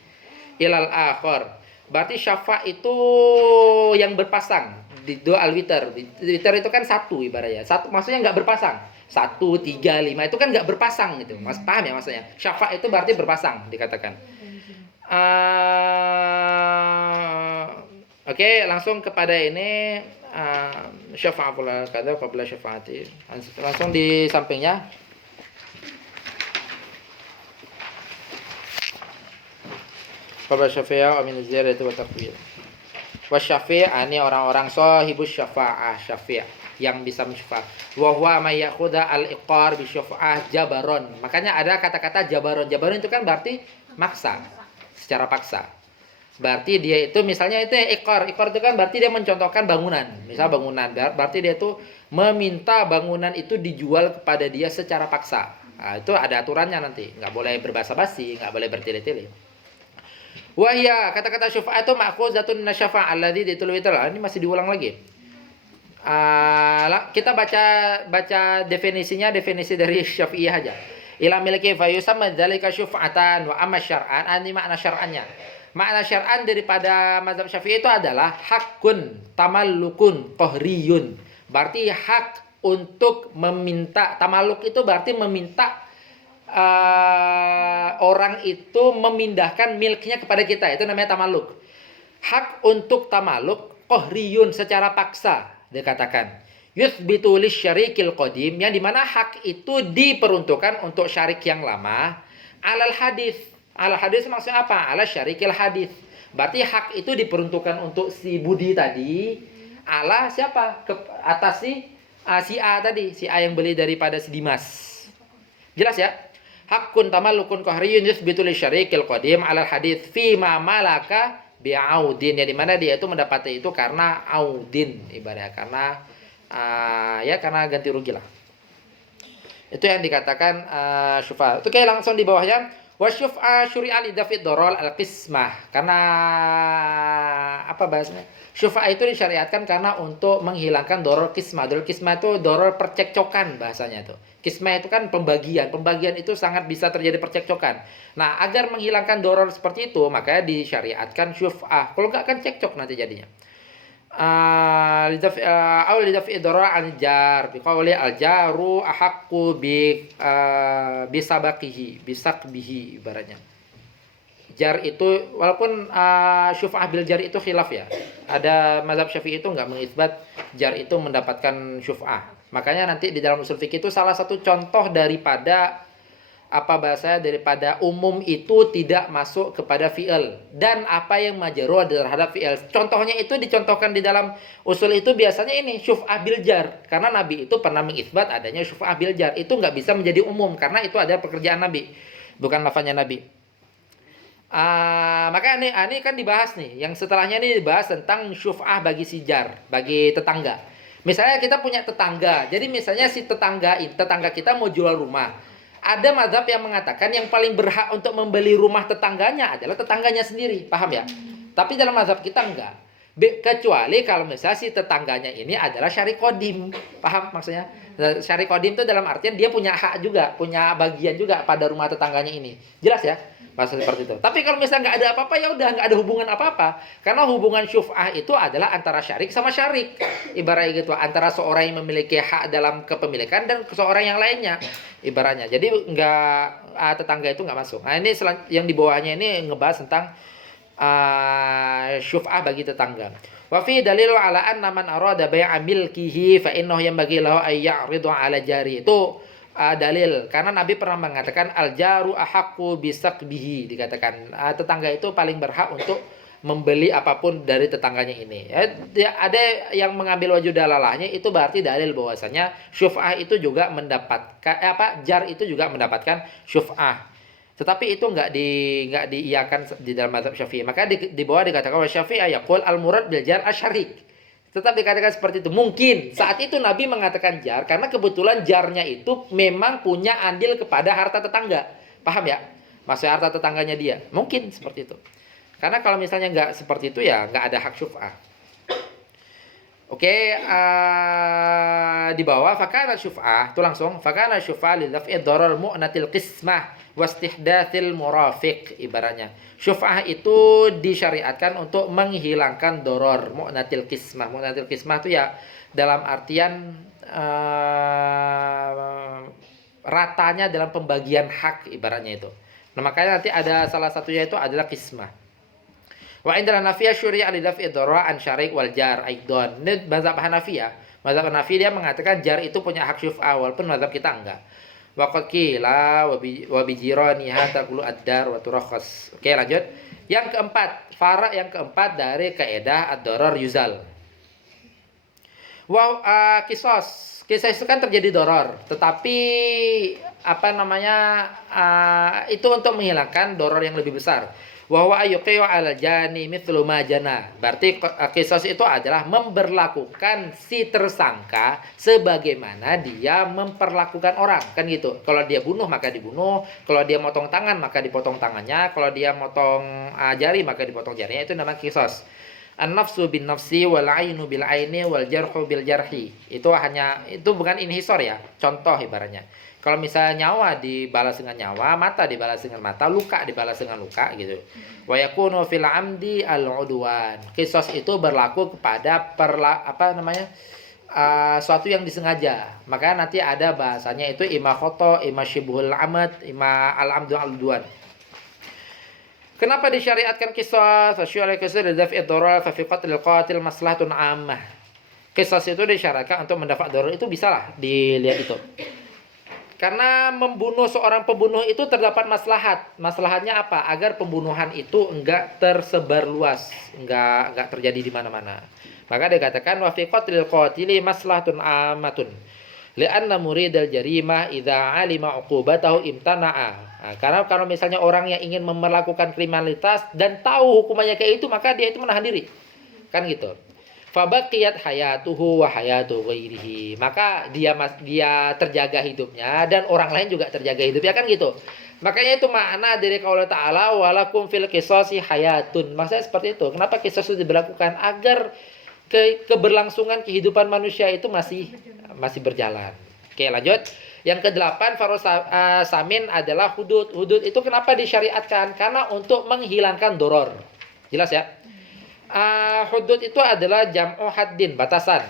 ilal akhir. Berarti syafa' itu yang berpasang. Diddu al-witr. Witr itu kan satu ibaratnya. Satu maksudnya enggak berpasang. 1, 3, 5 itu kan enggak berpasang gitu. Mas paham ya maksudnya? Syafa' itu berarti berpasang dikatakan. Oke, langsung kepada ini syafa'atul qadar qabla syafa'ati. Langsung di sampingnya. Qabla syafi'a wa min ziyarati wa taqwil. Wa syafi'a ini orang-orang sahibus syafa'ah, syafi'a yang bisa mensyafa'. Wa huwa may ya'khudha al-iqrar bi syafa'ah jabaron. Makanya ada kata-kata jabaron. Jabaron itu kan berarti maksa. Secara paksa. Berarti dia itu misalnya itu ikor. Ikor itu kan berarti dia mencontohkan bangunan. Misal bangunan. Berarti dia itu meminta bangunan itu dijual kepada dia secara paksa. Nah, itu ada aturannya nanti. Nggak boleh berbasa-basi, nggak boleh bertele-tele. Wahya, kata-kata syufa' itu ma'khuzatun nasyafa' alladzi ditulwitul. Ini masih diulang lagi. Kita baca definisinya, definisi dari Syafi'iyah aja. Ila miliki fayusamma dzalika syuf'atan wa amma syar'an, ini makna syar'annya. Makna syar'an daripada mazhab Syafi'i itu adalah hakun tamallukun qahriyun. Berarti hak untuk meminta. Tamalluk itu berarti meminta orang itu memindahkan miliknya kepada kita. Itu namanya tamalluk. Hak untuk tamalluk qahriyun secara paksa dikatakan. Yuthbitu lisyarikil qadim, yang dimana hak itu diperuntukkan untuk syarik yang lama. Alal hadis. Alal hadis maksudnya apa? Alal syarikil hadis. Berarti hak itu diperuntukkan untuk si Budi tadi. Ala siapa? Atas si A tadi. Si A yang beli daripada si Dimas. Jelas ya? Hakun tamallukun qahriyun yuthbitu lisyarikil qadim alal hadis fima malaka bi'audin. Yang dimana dia itu mendapati itu karena audin. Ibaratnya karena karena ganti rugi lah. Itu yang dikatakan syuf'ah. Oke, langsung di bawahnya wa syuf'a syuri'a li daf'id darar al-qismah. Karena apa bahasanya? Syuf'ah itu disyariatkan karena untuk menghilangkan darar qismah. Darar qismah itu darar percekcokan bahasanya itu. Qismah itu kan pembagian. Pembagian itu sangat bisa terjadi percekcokan. Nah, agar menghilangkan darar seperti itu, makanya disyariatkan syuf'ah. Kalau enggak kan cekcok nanti jadinya. Lidaf'i darar al-jar biqauli al-jaru ahaqqu bisaqbihi ibaratnya. Jar itu walaupun syuf'ah bil jar itu khilaf ya. Ada mazhab Syafi'i itu enggak mengisbat jar itu mendapatkan syuf'ah. Makanya nanti di dalam usul fikih itu salah satu contoh daripada daripada umum itu tidak masuk kepada fi'il dan apa yang majrur terhadap fi'il. Contohnya itu dicontohkan di dalam usul itu biasanya ini syuf'ah bil jar, karena Nabi itu pernah mengisbat adanya syuf'ah bil jar. Itu nggak bisa menjadi umum karena itu ada pekerjaan Nabi, bukan lafaznya Nabi. Maka ini kan dibahas nih. Yang setelahnya ini dibahas tentang syuf'ah bagi si jar, bagi tetangga. Misalnya kita punya tetangga. Jadi misalnya si tetangga kita mau jual rumah. Ada mazhab yang mengatakan yang paling berhak untuk membeli rumah tetangganya adalah tetangganya sendiri. Paham ya? Tapi dalam mazhab kita enggak. Kecuali kalau misalnya si tetangganya ini adalah syari kodim. Paham maksudnya? Syari kodim itu dalam artian dia punya hak juga, punya bagian juga pada rumah tetangganya ini. Jelas ya? Maksudnya seperti itu. Tapi kalau misalnya nggak ada apa-apa, ya udah nggak ada hubungan apa-apa. Karena hubungan syuf'ah itu adalah antara syarik sama syarik. Ibaratnya gitu, antara seorang yang memiliki hak dalam kepemilikan dan seorang yang lainnya. Ibaratnya. Jadi nggak tetangga itu nggak masuk. Nah ini yang di bawahnya ini ngebahas tentang syuf'ah bagi tetangga. Wa fi dalil ala anna man arada bai'a milkihi fa innahu yanbaghi lahu ay ya'ridu ala jari. Itu dalil karena Nabi pernah mengatakan al jaru ahaqqu bisaqbihi, dikatakan tetangga itu paling berhak untuk membeli apapun dari tetangganya ini. Ada yang mengambil wajah dalalahnya, itu berarti dalil bahwasanya syuf'ah itu juga mendapatkan jar itu juga mendapatkan syuf'ah. Tetapi itu nggak diiyakan di dalam mazhab Syafi'i. Maka di bawah dikatakan oleh Syafi'i yaqul al murad bil jar asyarik. Tetap dikatakan seperti itu. Mungkin saat itu Nabi mengatakan jar karena kebetulan jarnya itu memang punya andil kepada harta tetangga. Paham ya? Maksudnya harta tetangganya dia. Mungkin seperti itu. Karena kalau misalnya nggak seperti itu ya nggak ada hak syuf'ah. Oke, di bawah fakana syuf'ah. Itu langsung fakana syuf'ah li daf'i darar mu'natil qismah wastihdatsil murafiq, ibaratnya. Syuf'ah itu disyariatkan untuk menghilangkan doror mu'natil qismah. Mu'natil qismah itu ya dalam artian ratanya dalam pembagian hak, ibaratnya itu. Nah, makanya nanti ada salah satunya itu adalah qismah. Wa indal Hanafiyah syuri'a li daf'i darar an syarik wal jar aidan. Ini mazhab Hanafiyah. Mazhab Hanafi dia mengatakan jar itu punya hak syuf'ah walaupun mazhab kita enggak. Waqad qila wa bi jiraniha taqulu ad-dar wa turakhas. Oke, lanjut. Yang keempat, fara yang keempat dari kaidah ad-darar yuzal. Qisas itu kan terjadi doror, tetapi itu untuk menghilangkan doror yang lebih besar. Wa huwa yuqiu 'ala jani mithlu ma jana. Berarti qisas itu adalah memberlakukan si tersangka sebagaimana dia memperlakukan orang, kan gitu. Kalau dia bunuh maka dibunuh, kalau dia motong tangan maka dipotong tangannya, kalau dia motong jari maka dipotong jarinya. Itu namanya qisas. An-nafsu bin nafsi wal 'ainu bil 'aini wal jarhu bil jarhi. Itu bukan inhisor ya, contoh ibaratnya. Kalau misalnya nyawa dibalas dengan nyawa, mata dibalas dengan mata, luka dibalas dengan luka gitu. Wa yakunu fil 'amdi al-'udwan. Qisas itu berlaku kepada suatu yang disengaja. Maka nanti ada bahasanya itu imma khata, imma syibhul 'amad, imma al-'amdu al-'udwan. Kenapa disyariatkan qisas? Fasyu'al qisas lidaf'i ad-darar fa fi qatlil qatil maslahatun 'ammah. Qisas itu disyariatkan untuk mendapat darar, itu bisalah dilihat itu. Karena membunuh seorang pembunuh itu terdapat maslahat. Maslahatnya apa? Agar pembunuhan itu enggak tersebar luas, enggak terjadi di mana-mana. Maka dikatakan wa fi qatlil qatili maslahatun ammatun. Li'anna muridal jarimah idza 'alima 'uqubatahu imtana'a. Nah, karena kalau misalnya orang yang ingin melakukan kriminalitas dan tahu hukumannya kayak itu, maka dia itu menahan diri. Kan gitu. Fabaqiyat hayatuhu wa hayatu ghairihi. Maka dia terjaga hidupnya dan orang lain juga terjaga hidupnya, kan gitu. Makanya itu makna dari qaul ta'ala walakum fil qisasi hayatun. Maksudnya seperti itu. Kenapa qisas itu diberlakukan? Agar keberlangsungan kehidupan manusia itu masih berjalan. Oke, lanjut. Yang ke-8 samin adalah hudud. Hudud itu kenapa disyariatkan? Karena untuk menghilangkan doror. Jelas ya? Hudud itu adalah jam'u haddin, batasan.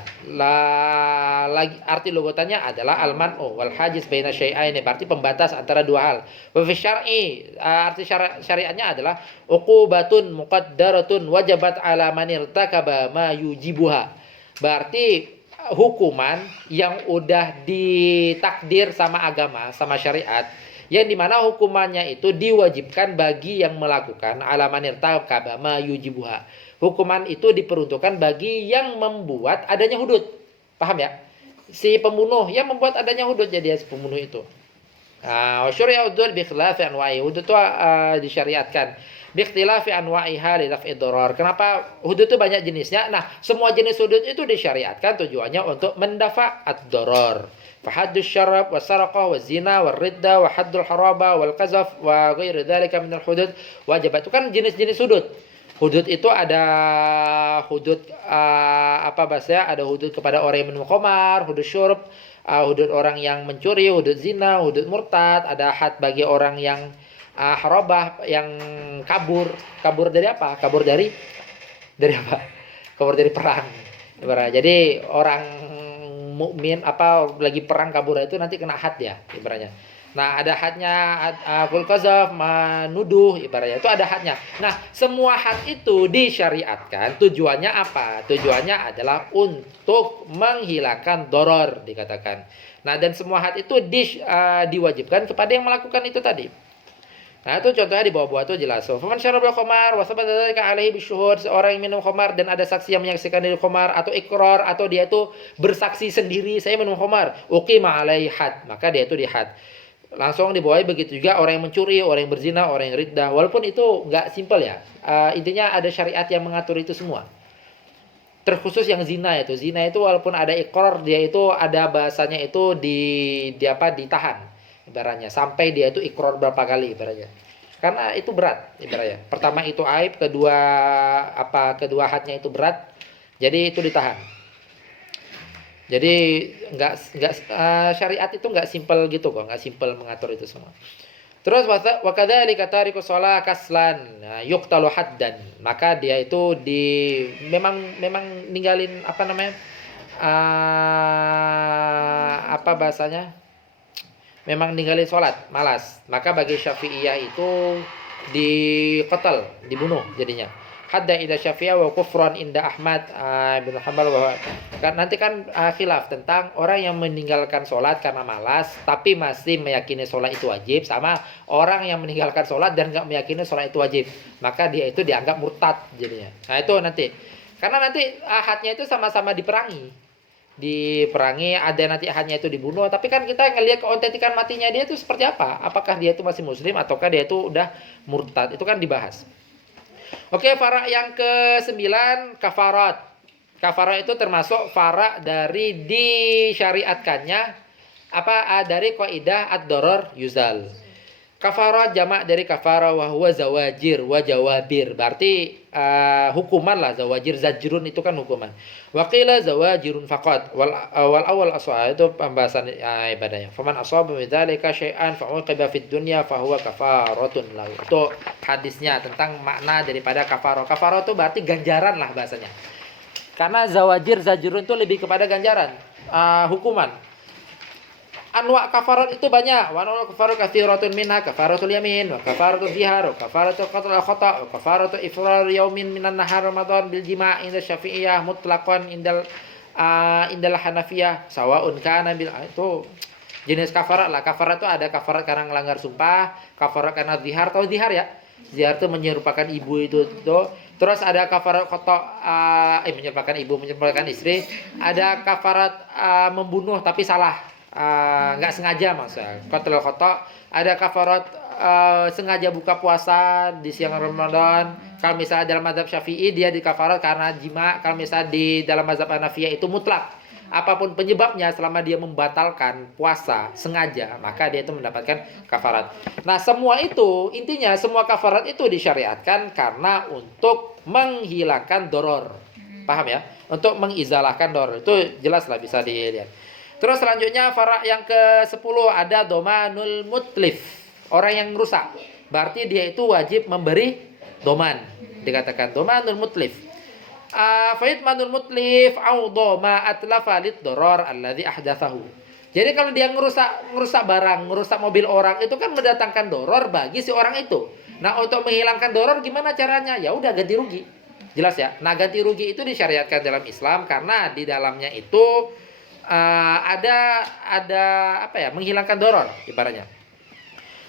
Arti logotannya adalah al-man'u wal hajiz baina syai'aini, berarti pembatas antara dua hal. Wa fi syar'i, arti syariatnya adalah uqubatun muqaddaratun wajabat ala man irtakaba ma yujibuha. Berarti hukuman yang udah ditakdir sama agama, sama syariat, yang dimana hukumannya itu diwajibkan bagi yang melakukan alaman irtakaba ma yujibuha. Hukuman itu diperuntukkan bagi yang membuat adanya hudud. Paham ya? Si pembunuh yang membuat adanya hudud, jadi si pembunuh itu. Wa syuri'a hudud bi khilafi anwa'i. Hudud itu disyariatkan bi ikhtilafi anwa'iha li daf'i darar. Kenapa hudud itu banyak jenisnya? Nah, semua jenis hudud itu disyariatkan tujuannya untuk mendafa ad-darar. Fa haddus syarab wa saraqah wa zina wa ridda wa haddul haraba wal qazaf wa ghairi dzalika min al-hudud wajib. Itu kan jenis-jenis hudud. Hudud itu ada hudud apa bahasanya? Ada hudud kepada orang yang minum khamar, hudud syurb, hudud orang yang mencuri, hudud zina, hudud murtad, ada had bagi orang yang harabah, yang kabur. Kabur dari apa? Kabur dari apa? Kabur dari perang. Ibaratnya. Jadi orang mukmin lagi perang kabur itu nanti kena had ya ibaratnya. Nah, ada hadnya kul qazaf, menuduh ibaratnya. Itu ada hadnya. Nah, semua had itu disyariatkan. Tujuannya apa? Tujuannya adalah untuk menghilangkan doror dikatakan. Nah, dan semua had itu diwajibkan kepada yang melakukan itu tadi. Nah, itu contohnya di bawah-bawah itu jelas. Faman syarabal khamar wa sabata dzalika alaihi bisyuhud, seorang yang minum khamar dan ada saksi yang menyaksikan dari khamar atau ikrar atau dia itu bersaksi sendiri saya minum khamar, uqima alaihi had, maka dia itu dihad. Langsung dibawahi begitu juga orang yang mencuri, orang yang berzina, orang yang riddah. Walaupun itu nggak simpel ya. Intinya ada syariat yang mengatur itu semua. Terkhusus yang zina itu. Zina itu walaupun ada ikrar, dia itu ada bahasanya itu ditahan ibaratnya sampai dia itu ikrar berapa kali ibaratnya. Karena itu berat ibaratnya. Pertama itu aib, kedua hadnya itu berat. Jadi itu ditahan. Jadi syariat itu nggak simpel gitu kok, nggak simpel mengatur itu semua. Terus wa kadzalika tariku shalah kaslan yuqtalu haddan. Maka dia itu memang ninggalin bahasanya? Memang ninggalin sholat, malas. Maka bagi Syafi'iyah itu diqatal, dibunuh jadinya. Hadda ida Syafi'iyah wa kufran inda Ahmad bin Hanbal nanti kan khilaf tentang orang yang meninggalkan sholat karena malas tapi masih meyakini sholat itu wajib, sama orang yang meninggalkan sholat dan nggak meyakini sholat itu wajib, maka dia itu dianggap murtad jadinya. Nah itu nanti karena nanti ahadnya itu sama-sama diperangi, ada nanti ahadnya itu dibunuh, tapi kan kita ngelihat keautentikan matinya dia itu seperti apa, apakah dia itu masih muslim ataukah dia itu udah murtad, itu kan dibahas. Oke, farak yang ke-9 kafarat. Kafarat itu termasuk farak dari disyariatkannya dari kaidah ad-darar yuzal. Kafarat jamak dari kafara wa huwa zawajir wa jawabir. Berarti hukuman lah, zawajir, zajrun itu kan hukuman. Wa qila zawajirun faqat wal awal aswa itu pembahasan ibadahnya. Faman asaba min dzalika syai'an fa uqiba fid dunya fa huwa kafaratun lahu. Itu hadisnya tentang makna daripada kafarah. Kafarah itu berarti ganjaran lah bahasanya. Karena zawajir, zajrun itu lebih kepada ganjaran, hukuman. Anwa kafarat itu banyak. Wa anwa kafarat katsiratun minha kafaratul yamin wa kafaratul zihar wa kafaratul qatl al khata' wa kafaratul ifrar yaumin minan nahar ramadan bil jima' inda syafi'iyah mutlaqan indal hanafiyah sawaun kana bil itu jenis kafarat lah. Kafarat itu ada kafarat karena melanggar sumpah, kafarat karena zihar. Tahu zihar ya? Zihar itu menyerupakan ibu itu. Terus ada kafarat khata' menyerupakan ibu, menyerupakan istri. Ada kafarat membunuh tapi salah. Nggak sengaja maksudnya qatl khata, ada kafarat sengaja buka puasa di siang Ramadan. Kalau misalnya dalam mazhab Syafi'i dia di kafarat karena jima. Kalau misalnya di dalam mazhab Hanafiyah itu mutlak, apapun penyebabnya selama dia membatalkan puasa sengaja maka dia itu mendapatkan kafarat. Nah semua itu intinya semua kafarat itu disyariatkan karena untuk menghilangkan doror, paham ya, untuk mengizalahkan doror. Itu jelas lah bisa dilihat. Terus selanjutnya farak yang ke-10 ada domanul mutlif, orang yang rusak. Berarti dia itu wajib memberi doman. Dikatakan domanul mutlif. Faid manul mutlif au doma atlafa lid darar alladhi ahdatsahu. Jadi kalau dia ngerusak barang, ngerusak mobil orang itu kan mendatangkan doror bagi si orang itu. Nah, untuk menghilangkan doror gimana caranya? Ya udah ganti rugi. Jelas ya. Nah, ganti rugi itu disyariatkan dalam Islam karena di dalamnya itu ada apa ya? Menghilangkan doror ibaratnya.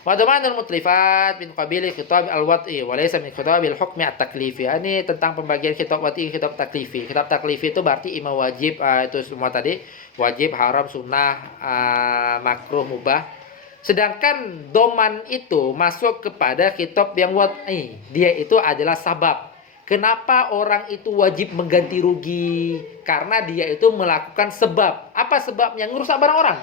Wa dhamanul mutlifat min qabili khitab al-wad'i wa laysa min khitab al-hukmi at-taklifi. Ini tentang pembagian khitab wad'i, khitab taklifi. Khitab taklifi itu berarti imam wajib, itu semua tadi, wajib, haram, sunnah, makruh, mubah. Sedangkan doman itu masuk kepada khitab yang wad'i. Dia itu adalah sabab. Kenapa orang itu wajib mengganti rugi? Karena dia itu melakukan sebab. Apa sebabnya? Ngerusak barang orang.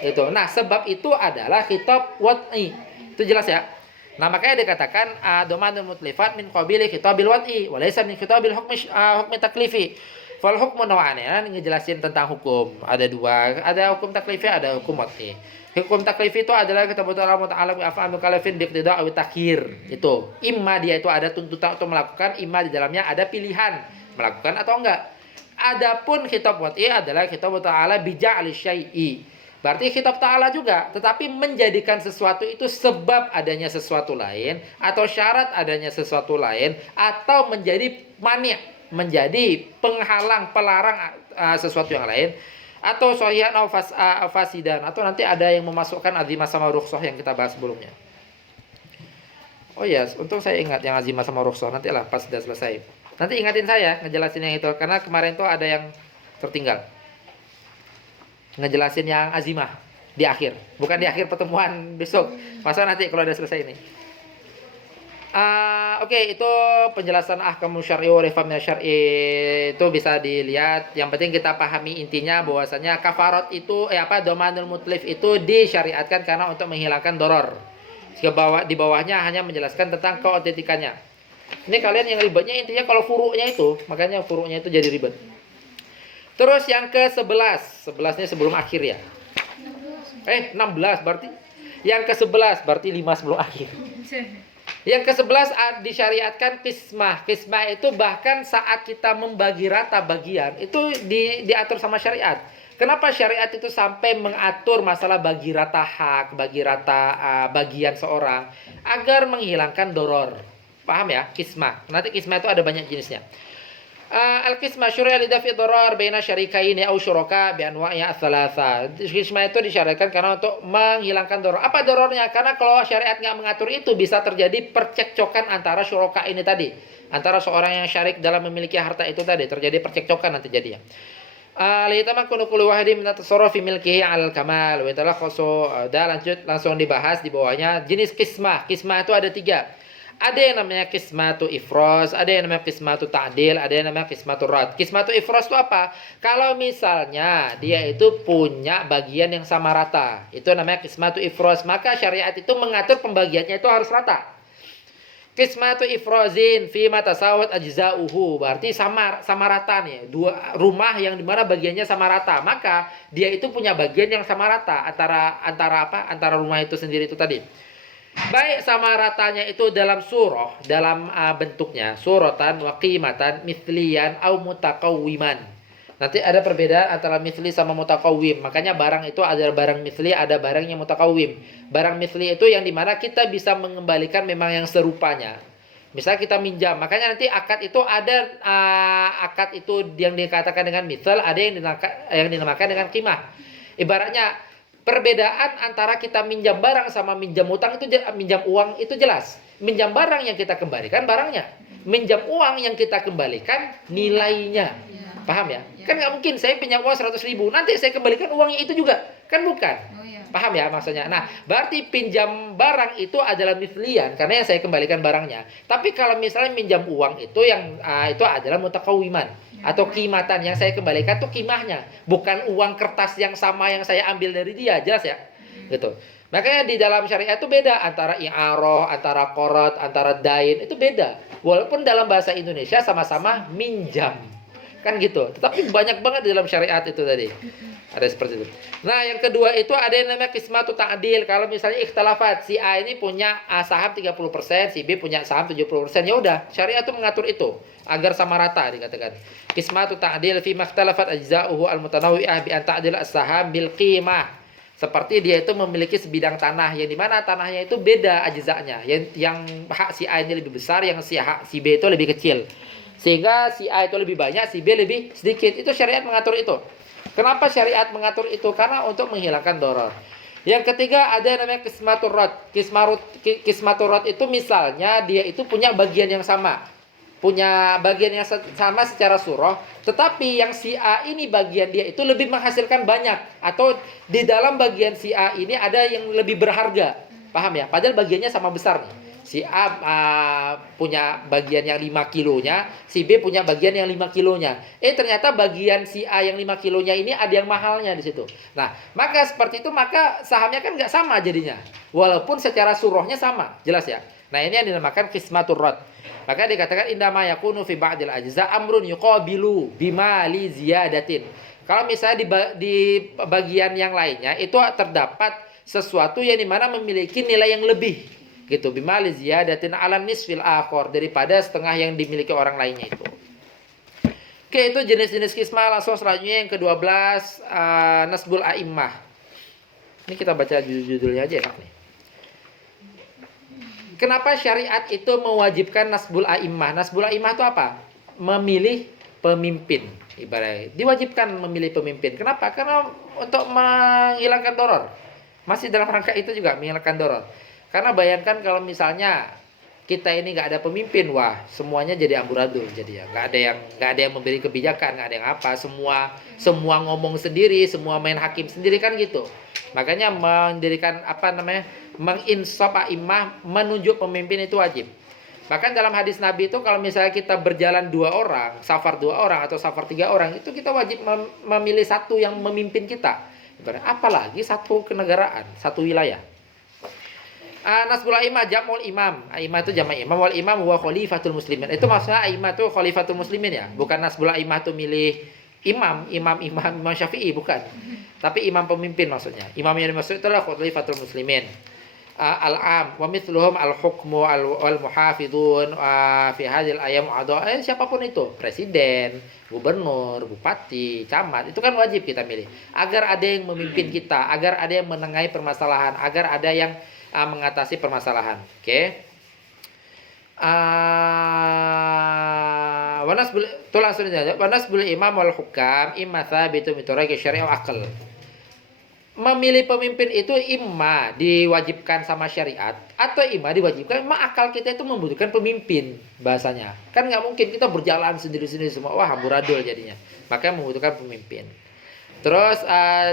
Itu. Nah, sebab itu adalah khitab wad'i. Itu jelas ya. Nah, makanya dikatakan domanul mutlifat min qabili khitabil wad'i wa laysa min khitabil hukmi taklifi. Fal hukmu naw'an, ya, ngejelasin tentang hukum. Ada dua, ada hukum taklifi, ada hukum wad'i. Hukum taklifi itu adalah ketentuan Allah Ta'ala bi af'al mukallafin bi iqtida' aw takhir. Itu. Imma dia itu ada tuntutan untuk melakukan, imma di dalamnya ada pilihan melakukan atau enggak. Adapun khitab wad'i adalah khitab Ta'ala bi ja'li syai'i. Berarti khitab ta'ala juga, tetapi menjadikan sesuatu itu sebab adanya sesuatu lain, atau syarat adanya sesuatu lain, atau menjadi mani', menjadi penghalang, pelarang sesuatu yang lain, atau sohian atau fasidan, atau nanti ada yang memasukkan azimah sama rukhsah yang kita bahas sebelumnya. Oh iya, untung saya ingat yang azimah sama rukhsah, nantilah pas sudah selesai. Nanti ingatin saya ngejelasin yang itu, karena kemarin tuh ada yang tertinggal. Ngejelasin yang azimah di akhir, bukan di akhir pertemuan besok. Masa nanti kalau udah selesai ini. Oke, itu penjelasan ahkamu syar'i wa rifam syar'i itu bisa dilihat. Yang penting kita pahami intinya bahwasanya kafarat itu domanul mutlif itu disyariatkan karena untuk menghilangkan doror. Di bawahnya hanya menjelaskan tentang keotentikannya. Ini kalian yang ribetnya intinya kalau furu'nya itu, makanya furu'nya itu jadi ribet. Terus yang ke-11. 11-nya sebelum akhir ya. 16 berarti. Yang ke-11 berarti 5 sebelum akhir. Yang ke-11 disyariatkan qismah. Qismah itu bahkan saat kita membagi rata bagian itu diatur sama syariat. Kenapa syariat itu sampai mengatur masalah bagi rata hak, bagi rata bagian seorang agar menghilangkan doror. Paham ya? Qismah. Nanti qismah itu ada banyak jenisnya. Al-qismah syuri'a li daf'i darar baina syarikaini aw syuraka bi anwa'iha ats-tsalatsa. Qismah itu disyariatkan karena untuk menghilangkan darar. Apa dararnya? Karena kalau syariat nggak mengatur itu bisa terjadi percekcokan antara syuraka ini tadi. Antara seorang yang syarik dalam memiliki harta itu tadi, terjadi percekcokan nanti jadinya. Litamakkunu kullu wahidin min at-tasarruf fi milkihi 'alal kamal wa talakhasu. Langsung dibahas di bawahnya jenis qismah. Qismah itu ada 3. Ada yang namanya qismatu ifros, ada yang namanya qismatu ta'dil, ada yang namanya qismatu rad. Qismatu ifros itu apa? Kalau misalnya dia itu punya bagian yang sama rata, itu namanya qismatu ifros, maka syariat itu mengatur pembagiannya itu harus rata. Qismatu ifrozin fi ma tasawat ajza'uhu, berarti sama rata nih, dua rumah yang dimana bagiannya sama rata, maka dia itu punya bagian yang sama rata antara rumah itu sendiri itu tadi. Baik sama ratanya itu dalam surah, dalam bentuknya suratan wa qimatan mithliyan au mutakawwiman. Nanti ada perbedaan antara mithli sama mutakawwim. Makanya barang itu ada barang mithli, ada barang yang mutakawwim. Barang mithli itu yang dimana kita bisa mengembalikan memang yang serupanya. Misalnya kita minjam, makanya nanti akad itu ada akad itu yang dikatakan dengan mithal, ada yang dinamakan dengan qimah. Ibaratnya perbedaan antara kita minjam barang sama minjam utang itu minjam uang itu jelas. Minjam barang yang kita kembalikan barangnya. Minjam uang yang kita kembalikan nilainya. Paham ya? Kan nggak mungkin saya pinjam uang 100.000 nanti saya kembalikan uangnya itu juga. Kan bukan. Paham ya maksudnya? Nah, berarti pinjam barang itu adalah mithlian karena yang saya kembalikan barangnya. Tapi kalau misalnya minjam uang itu yang itu adalah mutakawwiman atau qimatan, yang saya kembalikan tuh qimahnya, bukan uang kertas yang sama yang saya ambil dari dia, jelas ya? Gitu. Makanya di dalam syariat itu beda antara i'arah, antara qarad, antara dain, itu beda. Walaupun dalam bahasa Indonesia sama-sama minjam. Kan gitu. Tetapi banyak banget di dalam syariat itu tadi. Ada seperti itu. Nah, yang kedua itu ada yang namanya qismatu ta'dil. Kalau misalnya ikhtilafat, si A ini punya saham 30%, si B punya saham 70%, ya udah, syariat itu mengatur itu agar sama rata dikatakan. Qismatu ta'dil fi makhtalafat ajza'uhu al-mutanawwi'ah bi an ta'dil as-saham bil qimah. Seperti dia itu memiliki sebidang tanah yang dimana tanahnya itu beda ajza'nya. Yang hak si A ini lebih besar, yang hak si B itu lebih kecil. Sehingga si A itu lebih banyak, si B lebih sedikit. Itu syariat mengatur itu. Kenapa syariat mengatur itu? Karena untuk menghilangkan doror. Yang ketiga ada yang namanya kismaturot. Kismaturot itu misalnya dia itu punya bagian yang sama. Punya bagian yang sama secara surah. Tetapi yang si A ini bagian dia itu lebih menghasilkan banyak. Atau di dalam bagian si A ini ada yang lebih berharga. Paham ya? Padahal bagiannya sama besar nih. Si A punya bagian yang 5 kilonya, si B punya bagian yang 5 kilonya. Ternyata bagian si A yang 5 kilonya ini ada yang mahalnya di situ. Nah, maka seperti itu, maka sahamnya kan nggak sama jadinya. Walaupun secara surohnya sama, jelas ya. Nah, ini yang dinamakan qismatur rad. Maka dikatakan indama yakunu fi ba'dil ajza amrun yuqabilu bimali ziyadatin. Kalau misalnya di bagian yang lainnya itu terdapat sesuatu yang dimana memiliki nilai yang lebih. Gitu, bimali ziyadatin ala nisfil akhor, daripada setengah yang dimiliki orang lainnya itu. Oke, itu jenis-jenis kismah. Langsung selanjutnya yang ke-12, nasbul a'immah. Ini kita baca judul-judulnya aja ya, Pak nih. Kenapa syariat itu mewajibkan nasbul a'immah? Nasbul a'immah itu apa? Memilih pemimpin. Ibaratnya diwajibkan memilih pemimpin. Kenapa? Karena untuk menghilangkan doror. Masih dalam rangka itu juga menghilangkan doror. Karena bayangkan kalau misalnya kita ini nggak ada pemimpin, wah semuanya jadi amburadul, jadi ya nggak ada yang memberi kebijakan, nggak ada yang apa, semua ngomong sendiri, semua main hakim sendiri kan gitu. Makanya mendirikan menginsaf a'immah, menunjuk pemimpin itu wajib. Bahkan dalam hadis Nabi itu kalau misalnya kita berjalan 2 orang, safar 2 orang atau safar 3 orang, itu kita wajib memilih satu yang memimpin kita. Apalagi satu kenegaraan, satu wilayah. Nasbul a'immah jam'ul imam. A'immah itu jamak imam, wal imam huwa khalifatul muslimin. Itu maksudnya a'immah itu khalifatul muslimin ya. Bukan nasbul a'immah itu milih imam Syafi'i, bukan. Tapi imam pemimpin maksudnya. Imam yang dimaksud itu adalah khalifatul muslimin. Al-am wa mithluhum al-hukmu al-muhafidun fi hadhil ayam adha. Siapapun itu, presiden, gubernur, bupati, camat, itu kan wajib kita milih. Agar ada yang memimpin kita, agar ada yang menengahi permasalahan, agar ada yang mengatasi permasalahan. Oke. Wanasbul imam wal hukam imma thabitu min turaqi syari'a wa aql. Memilih pemimpin itu imma diwajibkan sama syariat atau imma diwajibkan memang akal kita itu membutuhkan pemimpin bahasanya. Kan nggak mungkin kita berjalan sendiri-sendiri semua, wah amburadul jadinya. Makanya membutuhkan pemimpin. Terus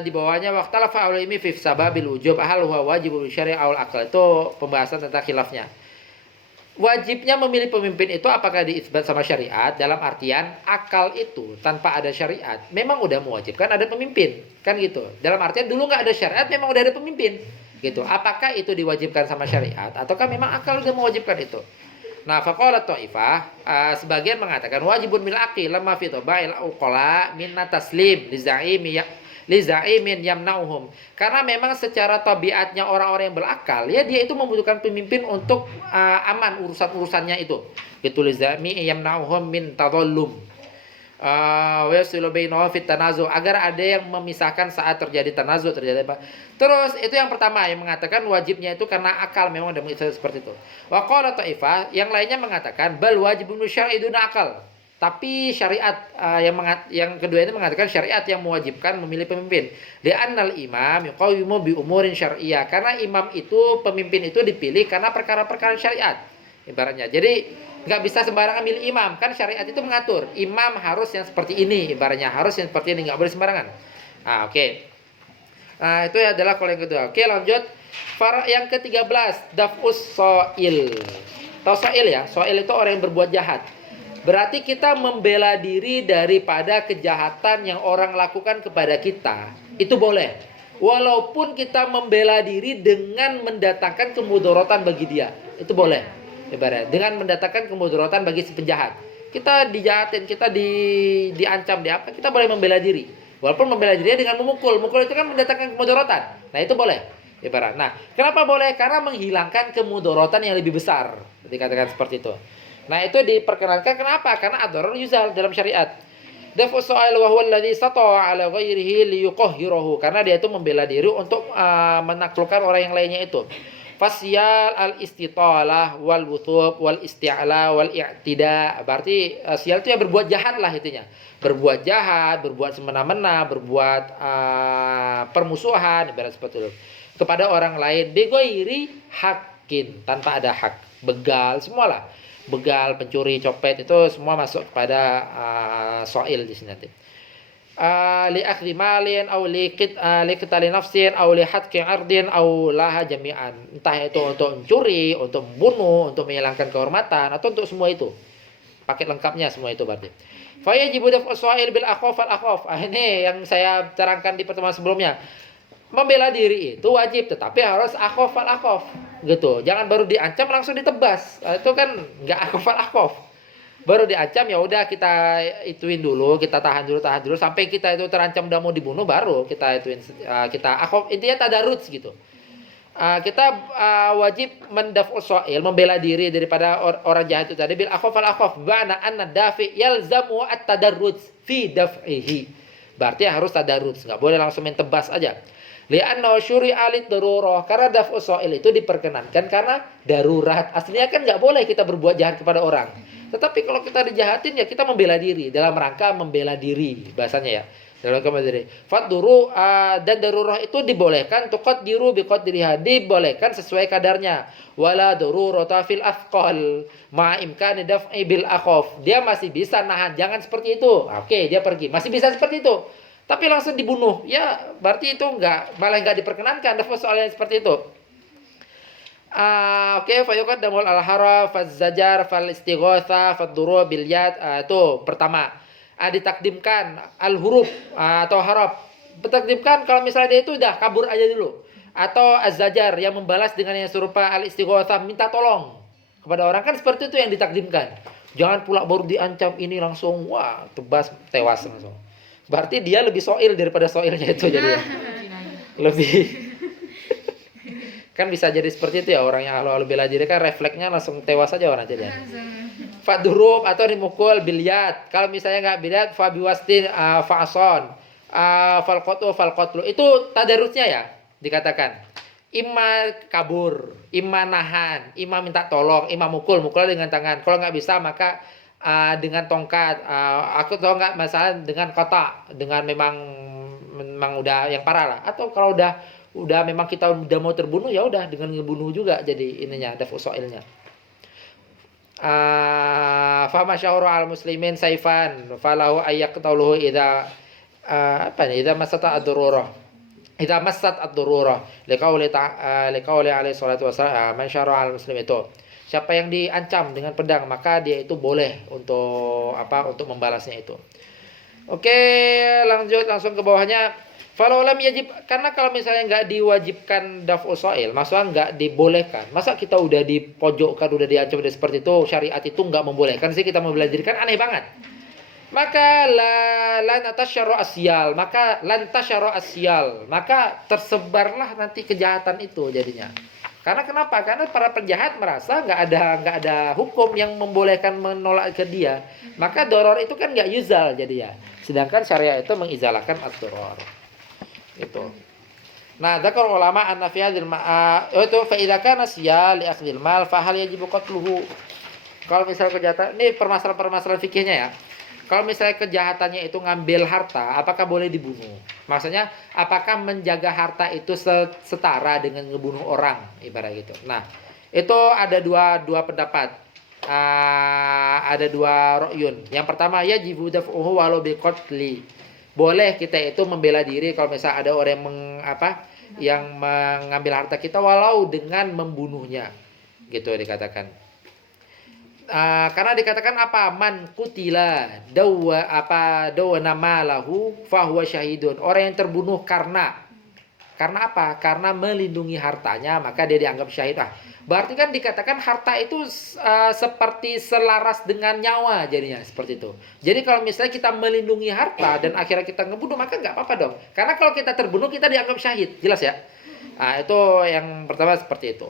di bawahnya waqtalafa ulama fi sababil wujub hal huwa wajibul syari' aw al-aql. Itu pembahasan tentang khilafnya. Wajibnya memilih pemimpin itu apakah diisbat sama syariat dalam artian akal itu tanpa ada syariat memang udah mewajibkan ada pemimpin, kan gitu. Dalam artian dulu nggak ada syariat memang udah ada pemimpin, gitu. Apakah itu diwajibkan sama syariat ataukah memang akal udah mewajibkan itu? Nah, faqala ta'ifah, sebagian mengatakan wajibun bil aqil lamma fi tabail uqala min taslim li za'imin yamna'uhum. Karena memang secara tabiatnya orang-orang yang berakal, ya dia itu membutuhkan pemimpin untuk aman urusan-urusannya itu. Gitu li za'imi yamna'uhum min tadallum. Wa yasilu bainahu fit tanazu, agar ada yang memisahkan saat terjadi tanazu, terjadi apa. Terus itu yang pertama yang mengatakan wajibnya itu karena akal, memang ada seperti itu. Wa qala ta'ifah, yang lainnya mengatakan bal wajibun syar'i duna akal. Tapi syariat yang kedua ini mengatakan syariat yang mewajibkan memilih pemimpin. Li'annal imam yuqawimu bi umurin syar'iyyah, karena imam itu pemimpin itu dipilih karena perkara-perkara syariat. Ibaratnya. Jadi nggak bisa sembarangan milih imam, kan syariat itu mengatur imam harus yang seperti ini, ibaratnya harus yang seperti ini, nggak boleh sembarangan. Oke. Nah, itu adalah kalau yang kedua. Oke, lanjut. Yang ke-13, daf'us so'il. Tahu so'il ya? So'il itu orang yang berbuat jahat. Berarti kita membela diri daripada kejahatan yang orang lakukan kepada kita. Itu boleh. Walaupun kita membela diri dengan mendatangkan kemudaratan bagi dia. Itu boleh. Ibarat dengan mendatangkan kemudaratan bagi si penjahat. Kita dijahatin, kita diancam, kita boleh membela diri. Walaupun membela diri dengan memukul itu kan mendatangkan kemudaratan. Nah, itu boleh. Ibarat. Nah, kenapa boleh? Karena menghilangkan kemudaratan yang lebih besar. Dikatakan seperti itu. Nah, itu diperkenankan kenapa? Karena ad-darar yuzal dalam syariat. Dafu so'il wa huwa alladhi sata'a 'ala ghairihi liyuqahhirahu. Karena dia itu membela diri untuk menaklukkan orang yang lainnya itu. Fasyal al-istitalah wal wuthub wal isti'la wal i'tida. Berarti sial itu ya berbuat jahat lah intinya. Berbuat jahat, berbuat semena-mena, berbuat permusuhan ibarat seperti itu. Kepada orang lain bigoiri hakin, tanpa ada hak. Begal semualah. Begal, pencuri, copet itu semua masuk kepada soil di sini nanti. Li akhdhi malin aw li qitali nafsin aw li hatki ardin aw laha jami'an. Entah itu untuk mencuri, untuk membunuh, untuk menghilangkan kehormatan atau untuk semua itu. Paket lengkapnya semua itu berarti. Fa yajibu daf'u sa'il bil akhaf al akhaf. Ini yang saya terangkan di pertemuan sebelumnya. Membela diri itu wajib, tetapi harus akhaf al akhaf. Gitu. Jangan baru diancam langsung ditebas. Itu kan enggak akhaf al akhaf. Baru diancam ya udah kita ituin dulu, kita tahan dulu sampai kita itu terancam udah mau dibunuh baru kita ituin kita intinya tadarruts gitu. Kita wajib mendaf'u sha'il, membela diri daripada orang jahat itu tadi bil akhaf al akhaf ba'na anna dafi yalzamu at-tadarruts fi daf'ihi. Berarti harus tadarruts, enggak boleh langsung main tebas aja. Li'anna syuri'a lid-darurah, karena daf'u sha'il itu diperkenankan karena darurat. Aslinya kan enggak boleh kita berbuat jahat kepada orang. Tetapi kalau kita dijahatin ya kita membela diri dalam rangka membela diri bahasanya ya. Dalam rangka membela diri. Faduru dan darurah itu dibolehkan tuqaddiru biqadriha, dibolehkan sesuai kadarnya. Wala darurata fil afqal ma imkani daf'i bil akhaf. Dia masih bisa nahan, jangan seperti itu. Oke, dia pergi. Masih bisa seperti itu. Tapi langsung dibunuh. Ya, berarti itu malah enggak diperkenankan daf'u soalnya seperti itu. Oke, fayuqaddamul al-haraf, faz-zajar, fal-istighatha, fad-duru bil yad. Itu pertama. Ditakdimkan al-huruf atau haraf. Ditakdimkan kalau misalnya dia itu udah kabur aja dulu. Atau az-zajar yang membalas dengan yang serupa al-istighatha, minta tolong kepada orang, kan seperti itu yang ditakdimkan. Jangan pula baru diancam ini langsung wah, tebas tewas langsung. Berarti dia lebih soil daripada soilnya itu jadinya. Lebih kan bisa jadi seperti itu ya, orang yang halu-halu bela diri kan refleksnya langsung tewas aja orang jadi. Fadurub atau dimukul bilyat. Kalau misalnya nggak bilyat fa biwastin fa'son. Falqatu. Itu tadarusnya ya dikatakan. Ima kabur, ima nahan, ima minta tolong, ima mukul dengan tangan. Kalau nggak bisa maka dengan tongkat. Aku tahu nggak masalah dengan kotak, dengan memang udah yang parah lah. Atau kalau udah memang kita udah mau terbunuh ya udah dengan ngebunuh juga jadi ininya daf'u soilnya. Fa masyahuru al muslimin saifan falahu ayyaqtaluhu idza idza masata ad-dururah. Idza massat ad-dururah liqauli alaihi salatu wasallam man syara al muslim itu. Siapa yang diancam dengan pedang maka dia itu boleh untuk untuk membalasnya itu. Oke, lanjut langsung ke bawahnya. Falau lam yajib, karena kalau misalnya nggak diwajibkan daf'u sha'il, maksudnya nggak dibolehkan. Masa kita udah dipojokkan, udah diancam udah seperti itu, syariat itu nggak membolehkan sih kita membela diri, kan aneh banget. Maka lantasyara asyal, maka tersebarlah nanti kejahatan itu jadinya. Karena kenapa? Karena para penjahat merasa nggak ada hukum yang membolehkan menolak ke dia. Maka doror itu kan nggak yuzal jadinya. Sedangkan syariat itu mengizalahkan ad-doror. Itu. Nah, dzakar ulama anna fi hadzal itu fa idza kana siya li akhdhil mal fa hal yajibu qatluhu. Kalau misalnya kejahatan ini permasalahan fikihnya ya. Kalau misalnya kejahatannya itu ngambil harta, apakah boleh dibunuh? Maksudnya, apakah menjaga harta itu setara dengan ngebunuh orang, ibarat gitu. Nah, itu ada dua pendapat. Ada dua ra'yun. Yang pertama, yajibu daf'uhu walau biqatli. Boleh kita itu membela diri kalau misalnya ada orang yang mengambil harta kita walau dengan membunuhnya. Gitu dikatakan. Karena dikatakan man kutila dawa nama lahu fahuwa syahidun. Orang yang terbunuh karena apa? Karena melindungi hartanya maka dia dianggap syahid. Berarti kan dikatakan harta itu seperti selaras dengan nyawa jadinya seperti itu. Jadi kalau misalnya kita melindungi harta dan akhirnya kita ngebunuh maka nggak apa-apa dong. Karena kalau kita terbunuh kita dianggap syahid, jelas ya. Itu yang pertama seperti itu.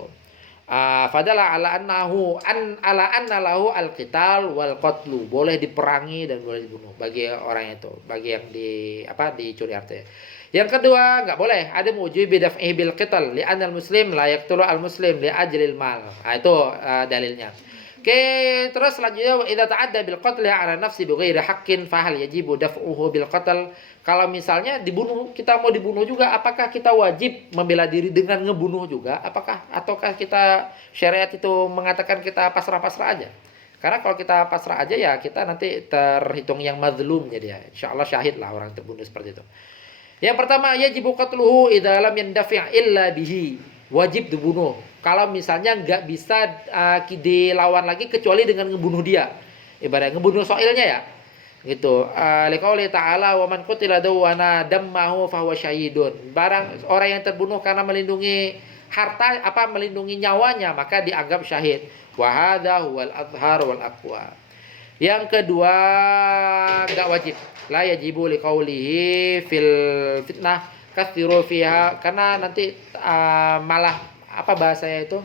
Fadala ala annahu ala anna lahu al-qital wal qatlu. Boleh diperangi dan boleh dibunuh bagi orang itu, bagi yang dicuri harta. Yang kedua, enggak boleh ada mujibi daf'ihi bil qital li anna al-muslim la yaqtulu al-muslim li ajlil mal. Itu dalilnya. Oke, terus selanjutnya wa idza ta'adda bil qatli ala nafsi bighairi haqqin fa hal yajibu daf'uhu bil qatl. Kalau misalnya dibunuh, kita mau dibunuh juga, apakah kita wajib membela diri dengan ngebunuh juga? Ataukah kita syariat itu mengatakan kita pasrah-pasrah aja? Karena kalau kita pasrah aja ya kita nanti terhitung yang mazlum jadi ya. Insyaallah syahid lah orang terbunuh seperti itu. Yang pertama, yajibu qatluhu idza lam yandafi' illa bihi. Wajib dibunuh. Kalau misalnya nggak bisa dilawan lagi kecuali dengan ngebunuh dia. Ibarat ngebunuh soilnya ya. Gitu. Liqauli ta'ala wa man qutila dawana dammahu fahuwa syahidun. Barang orang yang terbunuh karena melindungi harta melindungi nyawanya maka dianggap syahid. Wa hadza huwal azhar wal aqwa. Yang kedua, enggak wajib. La yajibu liqaulihi fil fitnah kathiru fiha, karena nanti malah bahasanya itu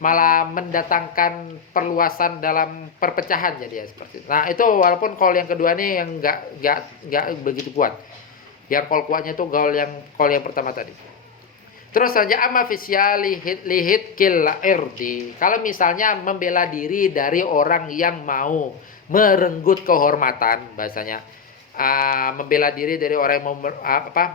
malah mendatangkan perluasan dalam perpecahan jadi ya seperti itu. Nah, itu walaupun kaul yang kedua ini yang enggak begitu kuat. Yang kaul kuatnya itu kaul yang pertama tadi. Terus saja amma fisyali lihit kill irdi. Kalau misalnya membela diri dari orang yang mau merenggut kehormatan bahasanya. Membela diri dari orang yang mau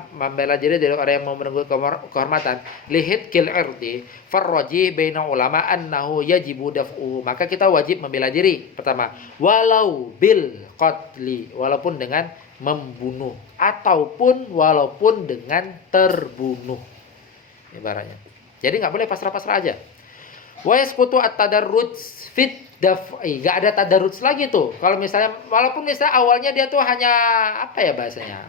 membela diri dari orang yang mau merenggut kehormatan lihit kil irdi farraji baina ulama annahu yajibu daf'u, maka kita wajib membela diri pertama walau bil qatli, walaupun dengan membunuh ataupun walaupun dengan terbunuh ibaratnya. Jadi nggak boleh pasrah-pasrah aja. Wa yasqutu at-tadarruj fit daf'i, enggak ada tadarruj lagi tuh. Kalau misalnya walaupun misalnya awalnya dia tuh hanya bahasanya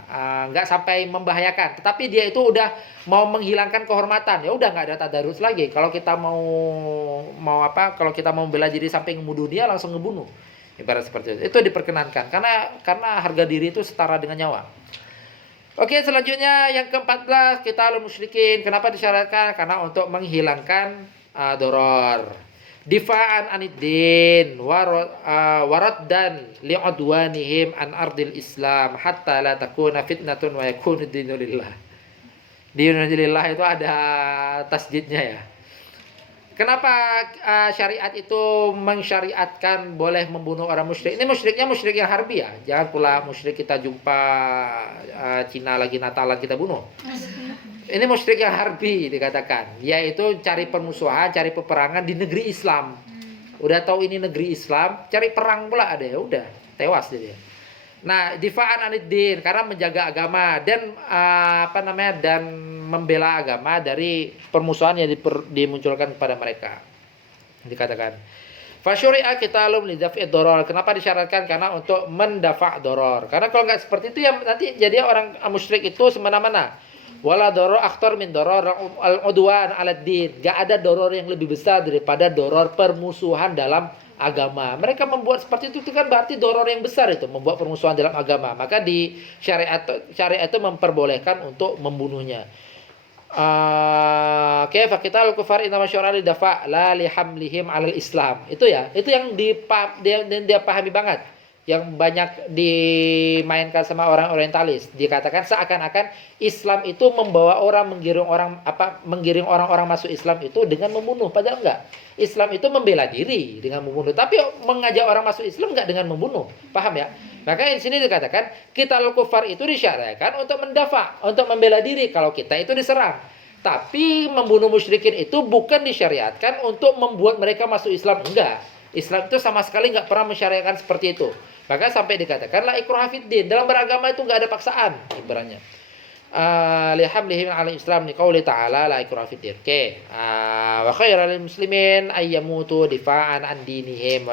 enggak sampai membahayakan, tetapi dia itu udah mau menghilangkan kehormatan, ya udah enggak ada tadarruj lagi. Kalau kita mau kalau kita mau bela diri sampai ngebunuh dia langsung ngebunuh. Ibarat seperti itu. Itu diperkenankan karena harga diri itu setara dengan nyawa. Oke, selanjutnya yang ke-14 qitalul musyrikin. Kenapa disyaratkan? Karena untuk menghilangkan doror. Difa'an aniddin waraddan li'udwanihim an ardil Islam hatta la takuna fitnatun wa yakunu dinu lillah. Dinu lillah itu ada tasdidnya ya. Kenapa syariat itu mensyariatkan boleh membunuh orang musyrik? Ini musyriknya musyrik yang harbi ya. Jangan pula musyrik kita jumpa Cina lagi Natalan kita bunuh. Ini musyrik yang harbi dikatakan, yaitu cari permusuhan, cari peperangan di negeri Islam. Udah tahu ini negeri Islam, cari perang pula ada ya, udah tewas dia. Nah, difa'an aniddin karena menjaga agama dan dan membela agama dari permusuhan yang dimunculkan kepada mereka. Dikatakan fasyuri'a qitalum lidaf'i doror. Kenapa disyaratkan? Karena untuk mendafa' doror. Karena kalau nggak seperti itu ya nanti jadi orang musyrik itu semena-mena. Wala doror akhtar min doror al-udwan ala-din. Gak ada doror yang lebih besar daripada doror permusuhan dalam agama. Mereka membuat seperti itu kan berarti doror yang besar itu, membuat permusuhan dalam agama. Maka di syariat itu memperbolehkan untuk membunuhnya. Kaifa qitalul kufar inna masyara li dafa' la li hamlihim 'alal Islam. Itu ya, itu yang dia pahami banget. Yang banyak dimainkan sama orang orientalis. Dikatakan seakan-akan Islam itu membawa orang menggiring orang-orang masuk Islam itu dengan membunuh, padahal enggak. Islam itu membela diri dengan membunuh, tapi mengajak orang masuk Islam enggak dengan membunuh. Paham ya? Maka di sini dikatakan qitalul kufar itu disyariatkan untuk mendafa, untuk membela diri kalau kita itu diserang. Tapi membunuh musyrikin itu bukan disyariatkan untuk membuat mereka masuk Islam, enggak. Islam itu sama sekali enggak pernah mensyariatkan seperti itu. Maka sampai dikatakan la ikraha fid din, dalam beragama itu enggak ada paksaan ibaratnya. Lihamlihim 'ala Islam ni qauli ta'ala la ikraha fid din. Oke. Wa khairul muslimin ayyamutu difa'an an dinihim wa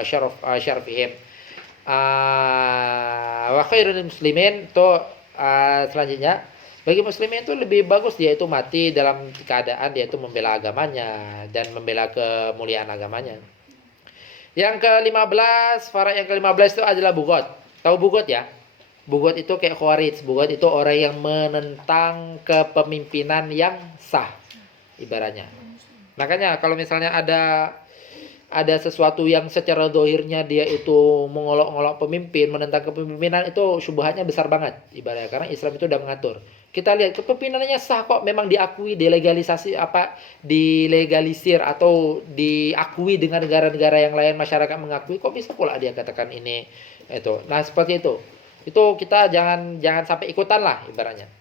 syarafihim. Wa khairul muslimin itu selanjutnya bagi muslimin itu lebih bagus dia itu mati dalam keadaan dia itu membela agamanya dan membela kemuliaan agamanya. Yang ke-15, farad yang ke-15 itu adalah bugot. Tahu bugot ya? Bugot itu kayak khawarij. Bugot itu orang yang menentang kepemimpinan yang sah ibaratnya. Makanya kalau misalnya ada sesuatu yang secara dohirnya dia itu mengolok-olok pemimpin, menentang kepemimpinan, itu syubhatnya besar banget ibaratnya, karena Islam itu udah mengatur. Kita lihat kepemimpinannya sah kok, memang diakui, dilegalisir atau diakui dengan negara-negara yang lain, masyarakat mengakui, kok bisa pula dia katakan ini itu. Nah, seperti itu. Itu kita jangan sampai ikutan lah ibaratnya.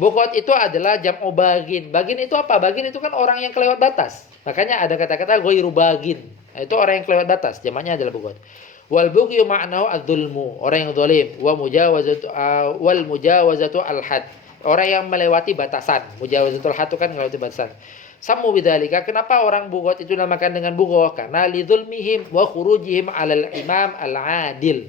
Bukot itu adalah jam'u bagin. Bagin itu apa? Bagin itu kan orang yang kelewat batas. Makanya ada kata-kata ghairu bagin. Nah, itu orang yang kelewat batas. Jamaknya adalah bukot. Wal bugyu ma'nahu adzulmu, orang yang zalim. Wal mujawazatu al-had. Orang yang melewati batasan. Mujawazatul had itu kan melewati batasan. Samu bidzalika. Kenapa orang bukot itu dinamakan dengan bukot? Karena lidzulmihim wa khurujihim 'alal imam al-adil.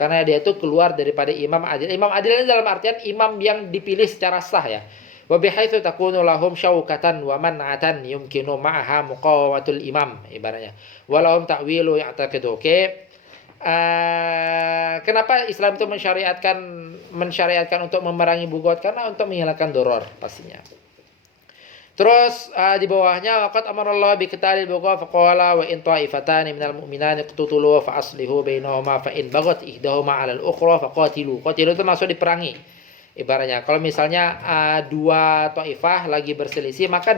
Karena dia itu keluar daripada imam adil. Imam adil ini dalam artian imam yang dipilih secara sah ya. Wa bihaitsu takunu lahum syaukatan wa man'atan yumkinu ma'aha muqawamatul imam ibaratnya. Walahum ta'wilu ya'taqidu. Oke. Kenapa Islam itu mensyariatkan untuk memerangi bugot? Karena untuk menghilangkan doror pastinya. Terus di bawahnya waqad amarallahu bi qitalil bugha faqala wa in ta'ifatani minal mu'minani iqtatalu fa aslihu bainahuma fa in baghat ihdahuma 'alal ukhra faqatilu. Qatilu itu maksud diperangi. Ibaratnya kalau misalnya dua taifah lagi berselisih, maka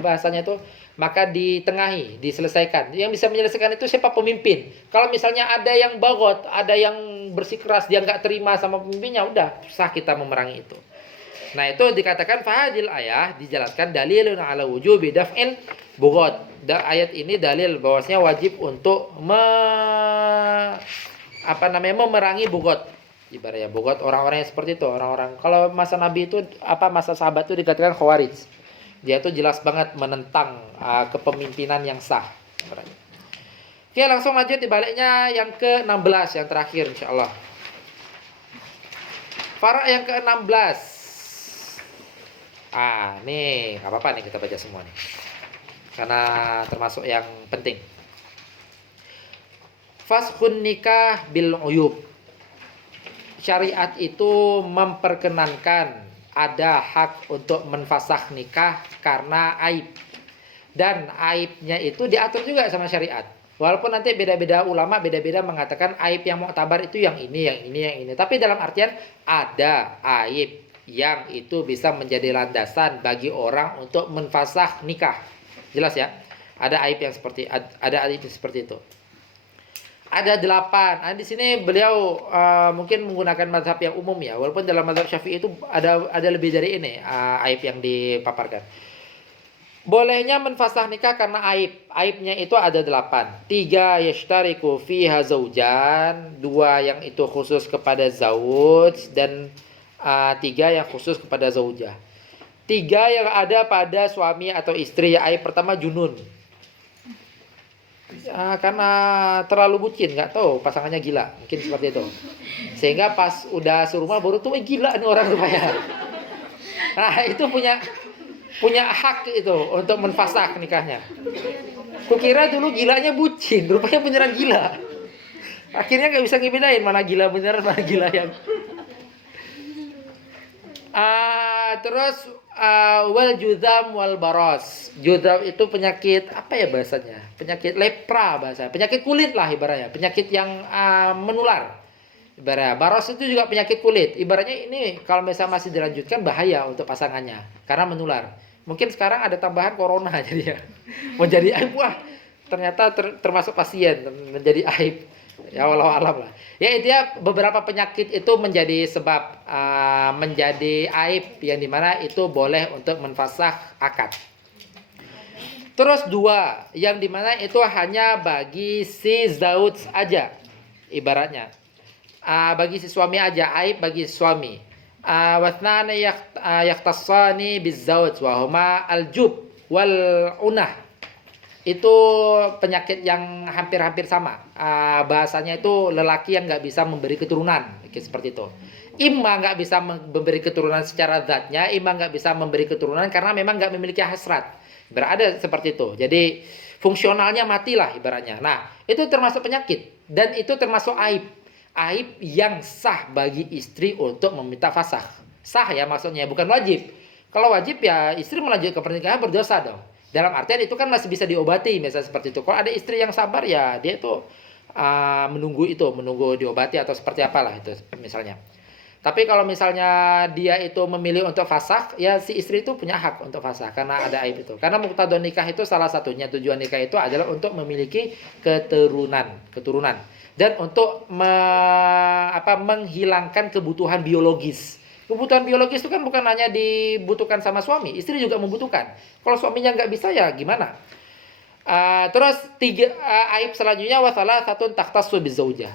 bahasanya itu maka ditengahi, diselesaikan. Yang bisa menyelesaikan itu siapa? Pemimpin. Kalau misalnya ada yang bagot, ada yang bersikeras, dia nggak terima sama pemimpinnya, udah sah kita memerangi itu. Nah, itu dikatakan fahadil ayah, dijelaskan dalilun ala wujubi daf'il bughad. Ayat ini dalil bahwasanya wajib untuk memerangi bughad. Ibaratnya bughad orang-orang yang seperti itu, orang-orang kalau masa Nabi itu masa sahabat itu dikatakan khawarij. Dia itu jelas banget menentang kepemimpinan yang sah. Oke, langsung lanjut di baliknya yang ke-16 yang terakhir insyaallah. Fara yang ke-16. Nih, nggak apa-apa nih kita baca semua nih. Karena termasuk yang penting. Faskhun nikah bil uyub. Syariat itu memperkenankan ada hak untuk menfasakh nikah karena aib. Dan aibnya itu diatur juga sama syariat. Walaupun nanti beda-beda ulama beda-beda mengatakan aib yang muktabar itu yang ini, yang ini, yang ini. Tapi dalam artian ada aib yang itu bisa menjadi landasan bagi orang untuk menfasakh nikah. Jelas ya? Ada aib yang seperti itu. Ada 8. Di sini beliau mungkin menggunakan mazhab yang umum ya. Walaupun dalam mazhab Syafi'i itu ada lebih dari ini aib yang dipaparkan. Bolehnya menfasakh nikah karena aib. Aibnya itu ada 8. 3 yashtariku fiha zaujan, 2 yang itu khusus kepada zauj, dan 3 yang khusus kepada zaujah. 3 yang ada pada suami atau istri. Aib pertama junun. Karena terlalu bucin, nggak tahu pasangannya gila, mungkin seperti itu. Sehingga pas udah serumah baru tuh gila nih orang rupanya. Nah, itu punya hak itu untuk menfasakh nikahnya. Kukira dulu gilanya bucin, rupanya beneran gila. Akhirnya nggak bisa ngebedain mana gila beneran, mana gila yang terus wal juzam wal baros. Juzam itu penyakit apa ya bahasanya? Penyakit lepra bahasa. Penyakit kulit lah ibaratnya. Penyakit yang menular. Ibaratnya baros itu juga penyakit kulit. Ibaratnya ini kalau misalnya masih dilanjutkan bahaya untuk pasangannya karena menular. Mungkin sekarang ada tambahan corona jadi ya. Mau jadi aib, wah ternyata termasuk pasien menjadi aib. Ya walau alam lah. Ya intinya beberapa penyakit itu menjadi sebab menjadi aib yang dimana itu boleh untuk menfasakh akad. Terus 2 yang dimana itu hanya bagi si zauj aja ibaratnya. Bagi si suami aja, aib bagi si suami. Wathnani yaktassani bizauj wa huma aljub wal unah. Itu penyakit yang hampir-hampir sama. Bahasanya itu lelaki yang nggak bisa memberi keturunan, seperti itu. Imma nggak bisa memberi keturunan secara zatnya, imma nggak bisa memberi keturunan karena memang nggak memiliki hasrat. Berada seperti itu. Jadi fungsionalnya matilah ibaratnya. Nah, itu termasuk penyakit dan itu termasuk aib. Aib yang sah bagi istri untuk meminta fasakh. Sah ya maksudnya, bukan wajib. Kalau wajib ya istri melanjutkan pernikahan berdosa dong. Dalam artian itu kan masih bisa diobati, misalnya seperti itu. Kalau ada istri yang sabar ya dia itu menunggu diobati atau seperti apalah itu misalnya. Tapi kalau misalnya dia itu memilih untuk fasakh, ya si istri itu punya hak untuk fasakh karena ada aib itu. Karena muqtadon nikah itu salah satunya tujuan nikah itu adalah untuk memiliki keturunan dan untuk menghilangkan kebutuhan biologis. Kebutuhan biologis itu kan bukan hanya dibutuhkan sama suami, istri juga membutuhkan. Kalau suaminya nggak bisa ya gimana? Terus aib selanjutnya wasalah satu takhtassu bizaujah.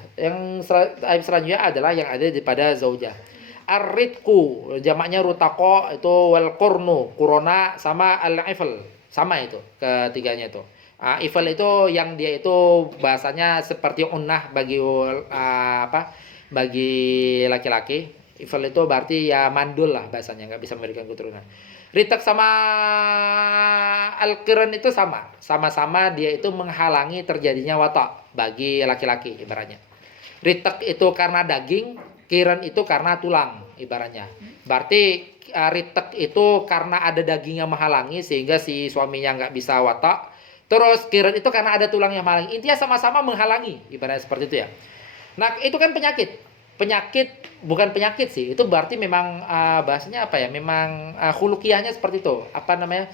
Aib selanjutnya adalah yang ada pada zaujah. Ar-ridqu jamaknya rutaqo itu wal qurnu, kurona sama al-ifl. Sama itu ketiganya itu. Ifl itu yang dia itu bahasanya seperti unnah bagi bagi laki-laki. Ifl itu berarti ya mandul lah bahasanya, nggak bisa memberikan keturunan. Ritak sama al-qiran itu sama-sama dia itu menghalangi terjadinya watak bagi laki-laki ibaratnya. Ritak itu karena daging, qiran itu karena tulang ibaratnya. Berarti ritak itu karena ada daging yang menghalangi sehingga si suaminya nggak bisa watak. Terus qiran itu karena ada tulang yang menghalangi. Intinya sama-sama menghalangi ibaratnya seperti itu ya. Nah itu kan penyakit bukan penyakit sih, itu berarti memang bahasanya apa ya, memang khuluqiyahnya seperti itu, apa namanya,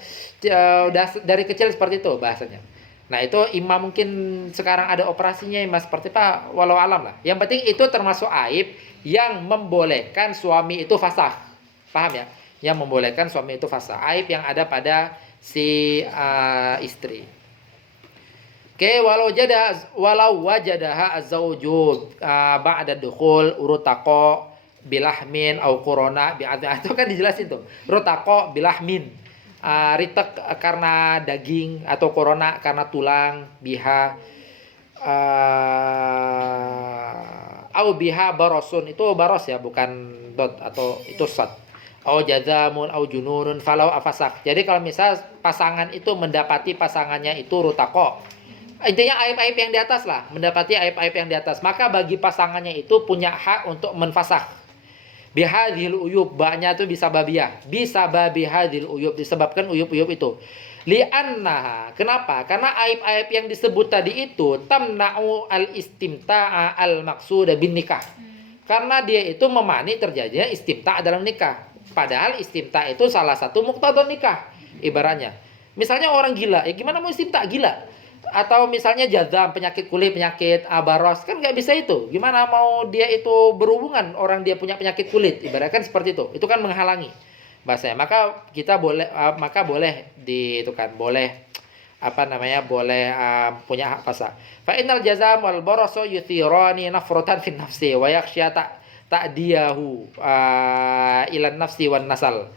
dari kecil seperti itu bahasanya. Nah itu imam mungkin sekarang ada operasinya imam seperti apa, walau alam lah. Yang penting itu termasuk aib yang membolehkan suami itu fasakh, paham ya, yang membolehkan suami itu fasakh, aib yang ada pada si istri. Oke, walau wajadaha az-zawju ba'da dukhul urutaqo bilahmin au qurona bi'adha. Itu kan dijelasin tuh. Rutaqo bilahmin. Ritek karena daging atau korona karena tulang, biha au biha barosun. Itu baros ya, bukan dot atau itu sad. Au jazamun au jununun falau afasak. Jadi kalau misal pasangan itu mendapati pasangannya itu rutaqo, intinya aib-aib yang di atas lah, mendapati aib-aib yang di atas, maka bagi pasangannya itu punya hak untuk menfasakh. Bihadhil uyub, baknya itu bisa babiyah, bisa babihadhil uyub, disebabkan uyub-uyub itu. Li'annaha, kenapa? Karena aib-aib yang disebut tadi itu tamna'u al-istimta'a al-maqsuda bin nikah. Karena dia itu memani terjadinya istimta' dalam nikah. Padahal istimta' itu salah satu muqtadon nikah ibaratnya. Misalnya orang gila, ya gimana mau istimta' gila? Atau misalnya jazam, penyakit kulit, penyakit baros, kan nggak bisa itu. Gimana mau dia itu berhubungan orang dia punya penyakit kulit, ibaratkan seperti itu kan menghalangi bahasanya. Maka kita boleh boleh punya hak fasa. Fa innal jazam wal barasu yuthirani nafratan fin nafsi wa yakhsha ta'diyahu ilan nafsi wan nasal.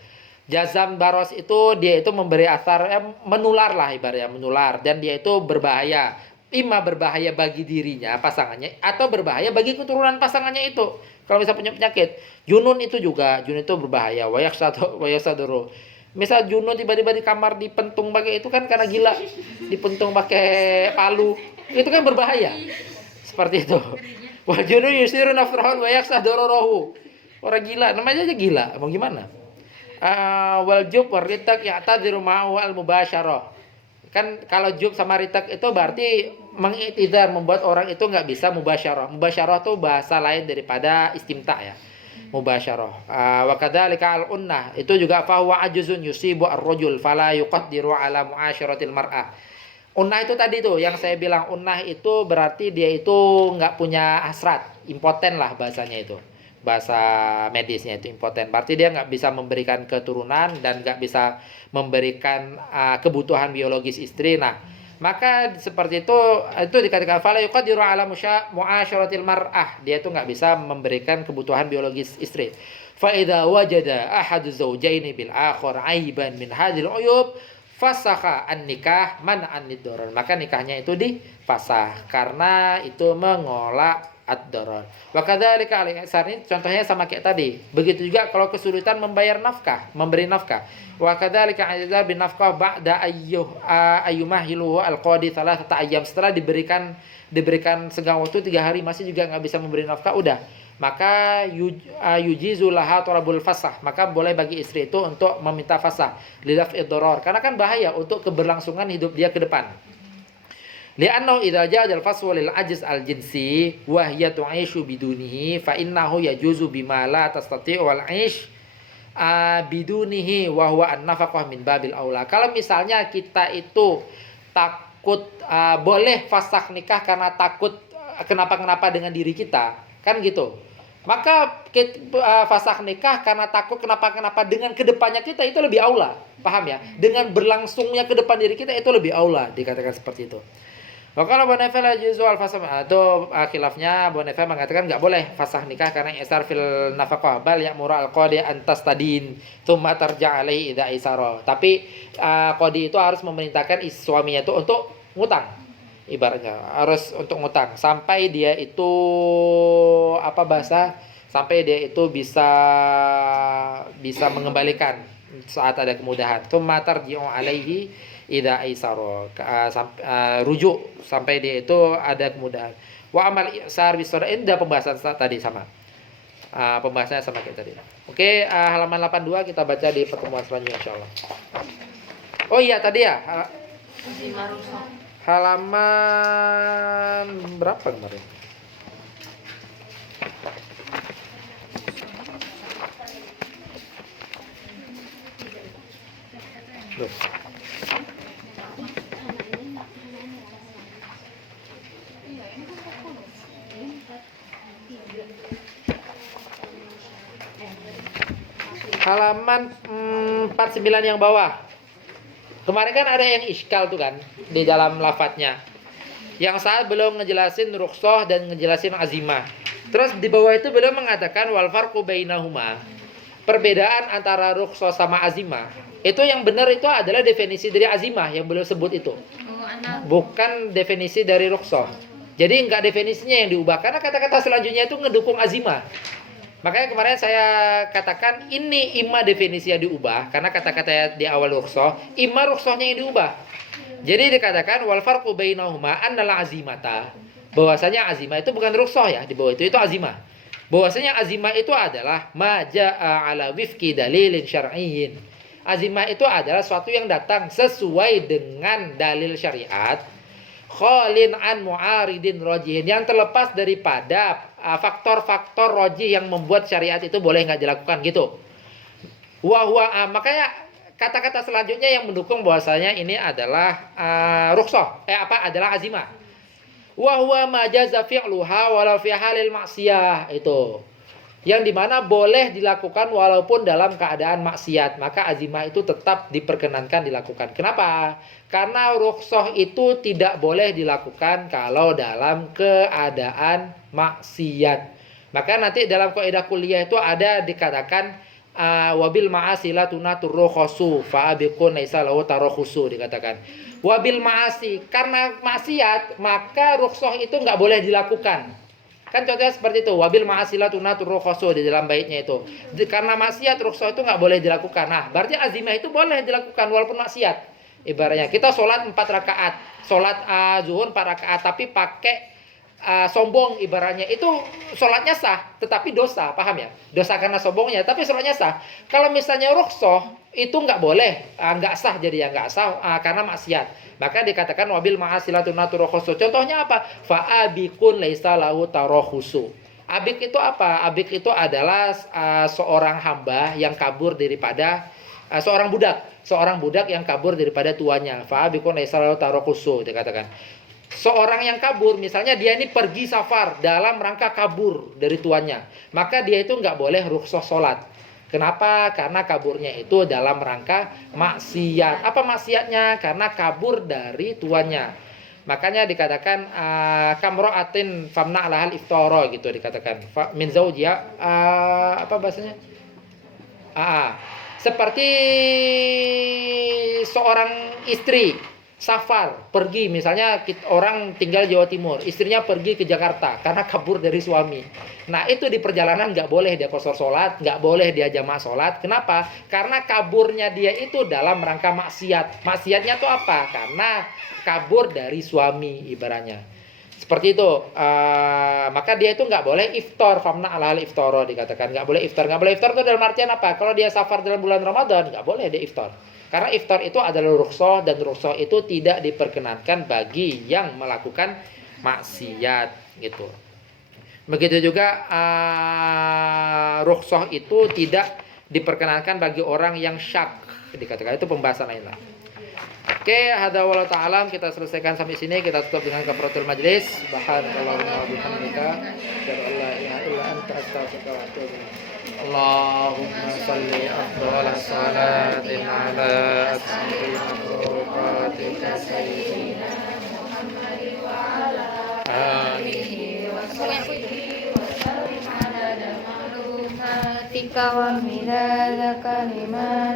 Jazam baros itu dia itu memberi asar menular lah ibaratnya, menular, dan dia itu berbahaya. Berbahaya bagi dirinya, pasangannya, atau berbahaya bagi keturunan pasangannya itu. Kalau misalnya punya penyakit, junun itu berbahaya. Wayaksadoro. Misal junun tiba-tiba di kamar dipentung pakai itu kan karena gila, dipentung pakai palu, itu kan berbahaya. Seperti itu. Wal junun yusiru nafrahun wayaksadoro rohu. Orang gila, namanya aja gila, mau gimana? Wal jub waritak ya'tadiru ma'u al mubasyarah. Kan kalau jub sama ritak itu berarti mengiktidar, membuat orang itu nggak bisa mubasyarah. Mubasyarah itu bahasa lain daripada istimta ya. Mubasyarah. Wa kadzalika al unnah itu juga fa huwa ajzun yusibu ar-rajul fala yuqaddiru ala muasyaratil mar'ah. Unnah itu tadi tuh yang saya bilang, unnah itu berarti dia itu nggak punya hasrat, impoten lah bahasanya itu. Bahasa medisnya itu impoten, berarti dia nggak bisa memberikan keturunan dan nggak bisa memberikan kebutuhan biologis istri. Nah maka seperti itu dikatakan fala yuqadiru ala muasyaratil mar'ah, dia itu nggak bisa memberikan kebutuhan biologis istri. Fa idza wajada ahadu zawjaini bil akhar aiban min hadhil uyub fasakha an nikah man'an niddarar, maka nikahnya itu difasah karena itu menolak ad-darar. Wa kadzalika al-ihsan, ini contohnya sama kayak tadi. Begitu juga kalau kesulitan membayar nafkah, memberi nafkah. Wa kadzalika ajza bin nafkah ba'da ayyumahiluhu al-qadi thalathata ayyam, setelah diberikan senggang waktu 3 hari masih juga enggak bisa memberi nafkah, udah maka yujizu laha talabul fasah, maka boleh bagi istri itu untuk meminta fasah lidaf'id darar, karena kan bahaya untuk keberlangsungan hidup dia ke depan. Li'annahu idza ja'a al-fasl lil ajiz al-jinsi wa hiya tu'ishu bidunihi fa innahu yajuzu bima la tastati'u al-'ish bidunihi wa huwa an-nafaqah min babil aula. Kalau misalnya kita itu takut boleh fasakh nikah karena takut kenapa-kenapa dengan diri kita, kan gitu. Maka fasakh nikah karena takut kenapa-kenapa dengan kedepannya kita itu lebih aula. Paham ya? Dengan berlangsungnya ke depan diri kita itu lebih aula, dikatakan seperti itu. Wakala Abu Hanifah la juzu al fasakh, atau khilafnya Abu Hanifah mengatakan enggak boleh fasakh nikah karena isar fil nafaqah, bal ya'muru al qadi an tastadin tsumma tarja' alaihi idza isara. Tapi qadi itu harus memerintahkan suaminya itu untuk ngutang. Ibaratnya harus untuk ngutang sampai dia itu sampai dia itu bisa mengembalikan saat ada kemudahan. Tsumma tarji'u alaihi idza aisara, rujuk sampai dia itu ada kemudahan. Wa amal i'sar bisara, indah pembahasan tadi sama. Pembahasannya sama kayak tadi. Oke, halaman 82 kita baca di pertemuan selanjutnya insyaallah. Oh iya tadi ya. Halaman berapa kemarin? Loh. Halaman 49 yang bawah. Kemarin kan ada yang iskal tuh kan di dalam lafadznya. Yang saat belum ngejelasin rukhsah dan ngejelasin azimah. Terus di bawah itu beliau mengatakan wal farqu bainahuma. Perbedaan antara rukhsah sama azimah. Itu yang benar itu adalah definisi dari azimah yang beliau sebut itu. Bukan definisi dari rukhsah. Jadi enggak definisinya yang diubah karena kata-kata selanjutnya itu ngedukung azimah. Makanya kemarin saya katakan ini imma definisi yang diubah karena kata-kata di awal rukhsah, imma rukhsahnya yang diubah. Jadi dikatakan wal farqu bainahuma annal azimata. Bahwasanya azimah itu bukan rukhsah ya, di bawah itu azimah. Bahwasanya azimah itu adalah ma jaa ala wifqi dalilin syar'iyyin. Azimah itu adalah suatu yang datang sesuai dengan dalil syariat, khalin an mu'aridin rajihin, yang terlepas daripada faktor-faktor rajih yang membuat syariat itu boleh nggak dilakukan gitu. Makanya kata-kata selanjutnya yang mendukung bahwasanya ini adalah rukhsah, adalah azimah. Wa huwa ma jaza fi'luha walau fi halil maksiyah, itu. Yang dimana boleh dilakukan walaupun dalam keadaan maksiat, maka azimah itu tetap diperkenankan dilakukan. Kenapa? Karena rukhsah itu tidak boleh dilakukan kalau dalam keadaan maksiat. Maka nanti dalam kaidah kuliah itu ada dikatakan wabil ma'asi la tunatur rukhasu fa abikun laisa lahu tarakhusu, dikatakan. Wabil ma'asi, karena maksiat maka rukhsah itu enggak boleh dilakukan. Kan contohnya seperti itu, wabil ma'asila tunatur rukhasu di dalam baitnya itu. Karena maksiat rukhsah itu enggak boleh dilakukan. Nah, berarti azimah itu boleh dilakukan walaupun maksiat. Ibaratnya kita sholat 4 rakaat, sholat zuhur 4 rakaat tapi pakai sombong, ibaratnya itu sholatnya sah, tetapi dosa, paham ya? Dosa karena sombongnya, tapi sholatnya sah. Kalau misalnya rukhsah itu enggak boleh, enggak sah, jadi ya enggak sah karena maksiat. Maka dikatakan wabil ma'asilatu naturakhusu. Contohnya apa? Fa'abikun laisa lahu tarakhusu. Abik itu apa? Abik itu adalah seorang hamba yang kabur daripada seorang budak yang kabur daripada tuannya. Fa'abikun laisa lahu tarakhusu, dikatakan. Seorang yang kabur, misalnya dia ini pergi safar dalam rangka kabur dari tuannya, maka dia itu enggak boleh rukhsah sholat. Kenapa? Karena kaburnya itu dalam rangka maksiat. Apa maksiatnya? Karena kabur dari tuannya. Makanya dikatakan kamro'atin famna alahal iftara, gitu dikatakan. Min zaujia, apa bahasanya? Seperti seorang istri safar, pergi, misalnya orang tinggal Jawa Timur, istrinya pergi ke Jakarta karena kabur dari suami. Nah, itu di perjalanan nggak boleh dia qashar sholat, nggak boleh dia jamaah sholat. Kenapa? Karena kaburnya dia itu dalam rangka maksiat. Maksiatnya itu apa? Karena kabur dari suami, ibaratnya. Seperti itu. Maka dia itu nggak boleh iftar, famna ala hal iftara dikatakan nggak boleh iftar. Nggak boleh iftar itu dalam artian apa? Kalau dia safar dalam bulan Ramadan nggak boleh dia iftar. Karena iftar itu adalah rukhsah dan rukhsah itu tidak diperkenankan bagi yang melakukan maksiat gitu. Begitu juga rukhsah itu tidak diperkenankan bagi orang yang syak dikatakan, itu pembahasan lain lah. Oke, hada wallahu ta'ala, kita selesaikan sampai sini, kita tutup dengan kafaratul majlis. Subhanakallahumma wa bihamdika, asyhadu an la ilaha illa anta, astaghfiruka wa atubu ilaik. Allahumma shalli afdhala salatin ala asri makhluqatika sayyidina Muhammadin wa ala alihi wa sahbihi wa sallim adada makhluqatika wa midada kalimat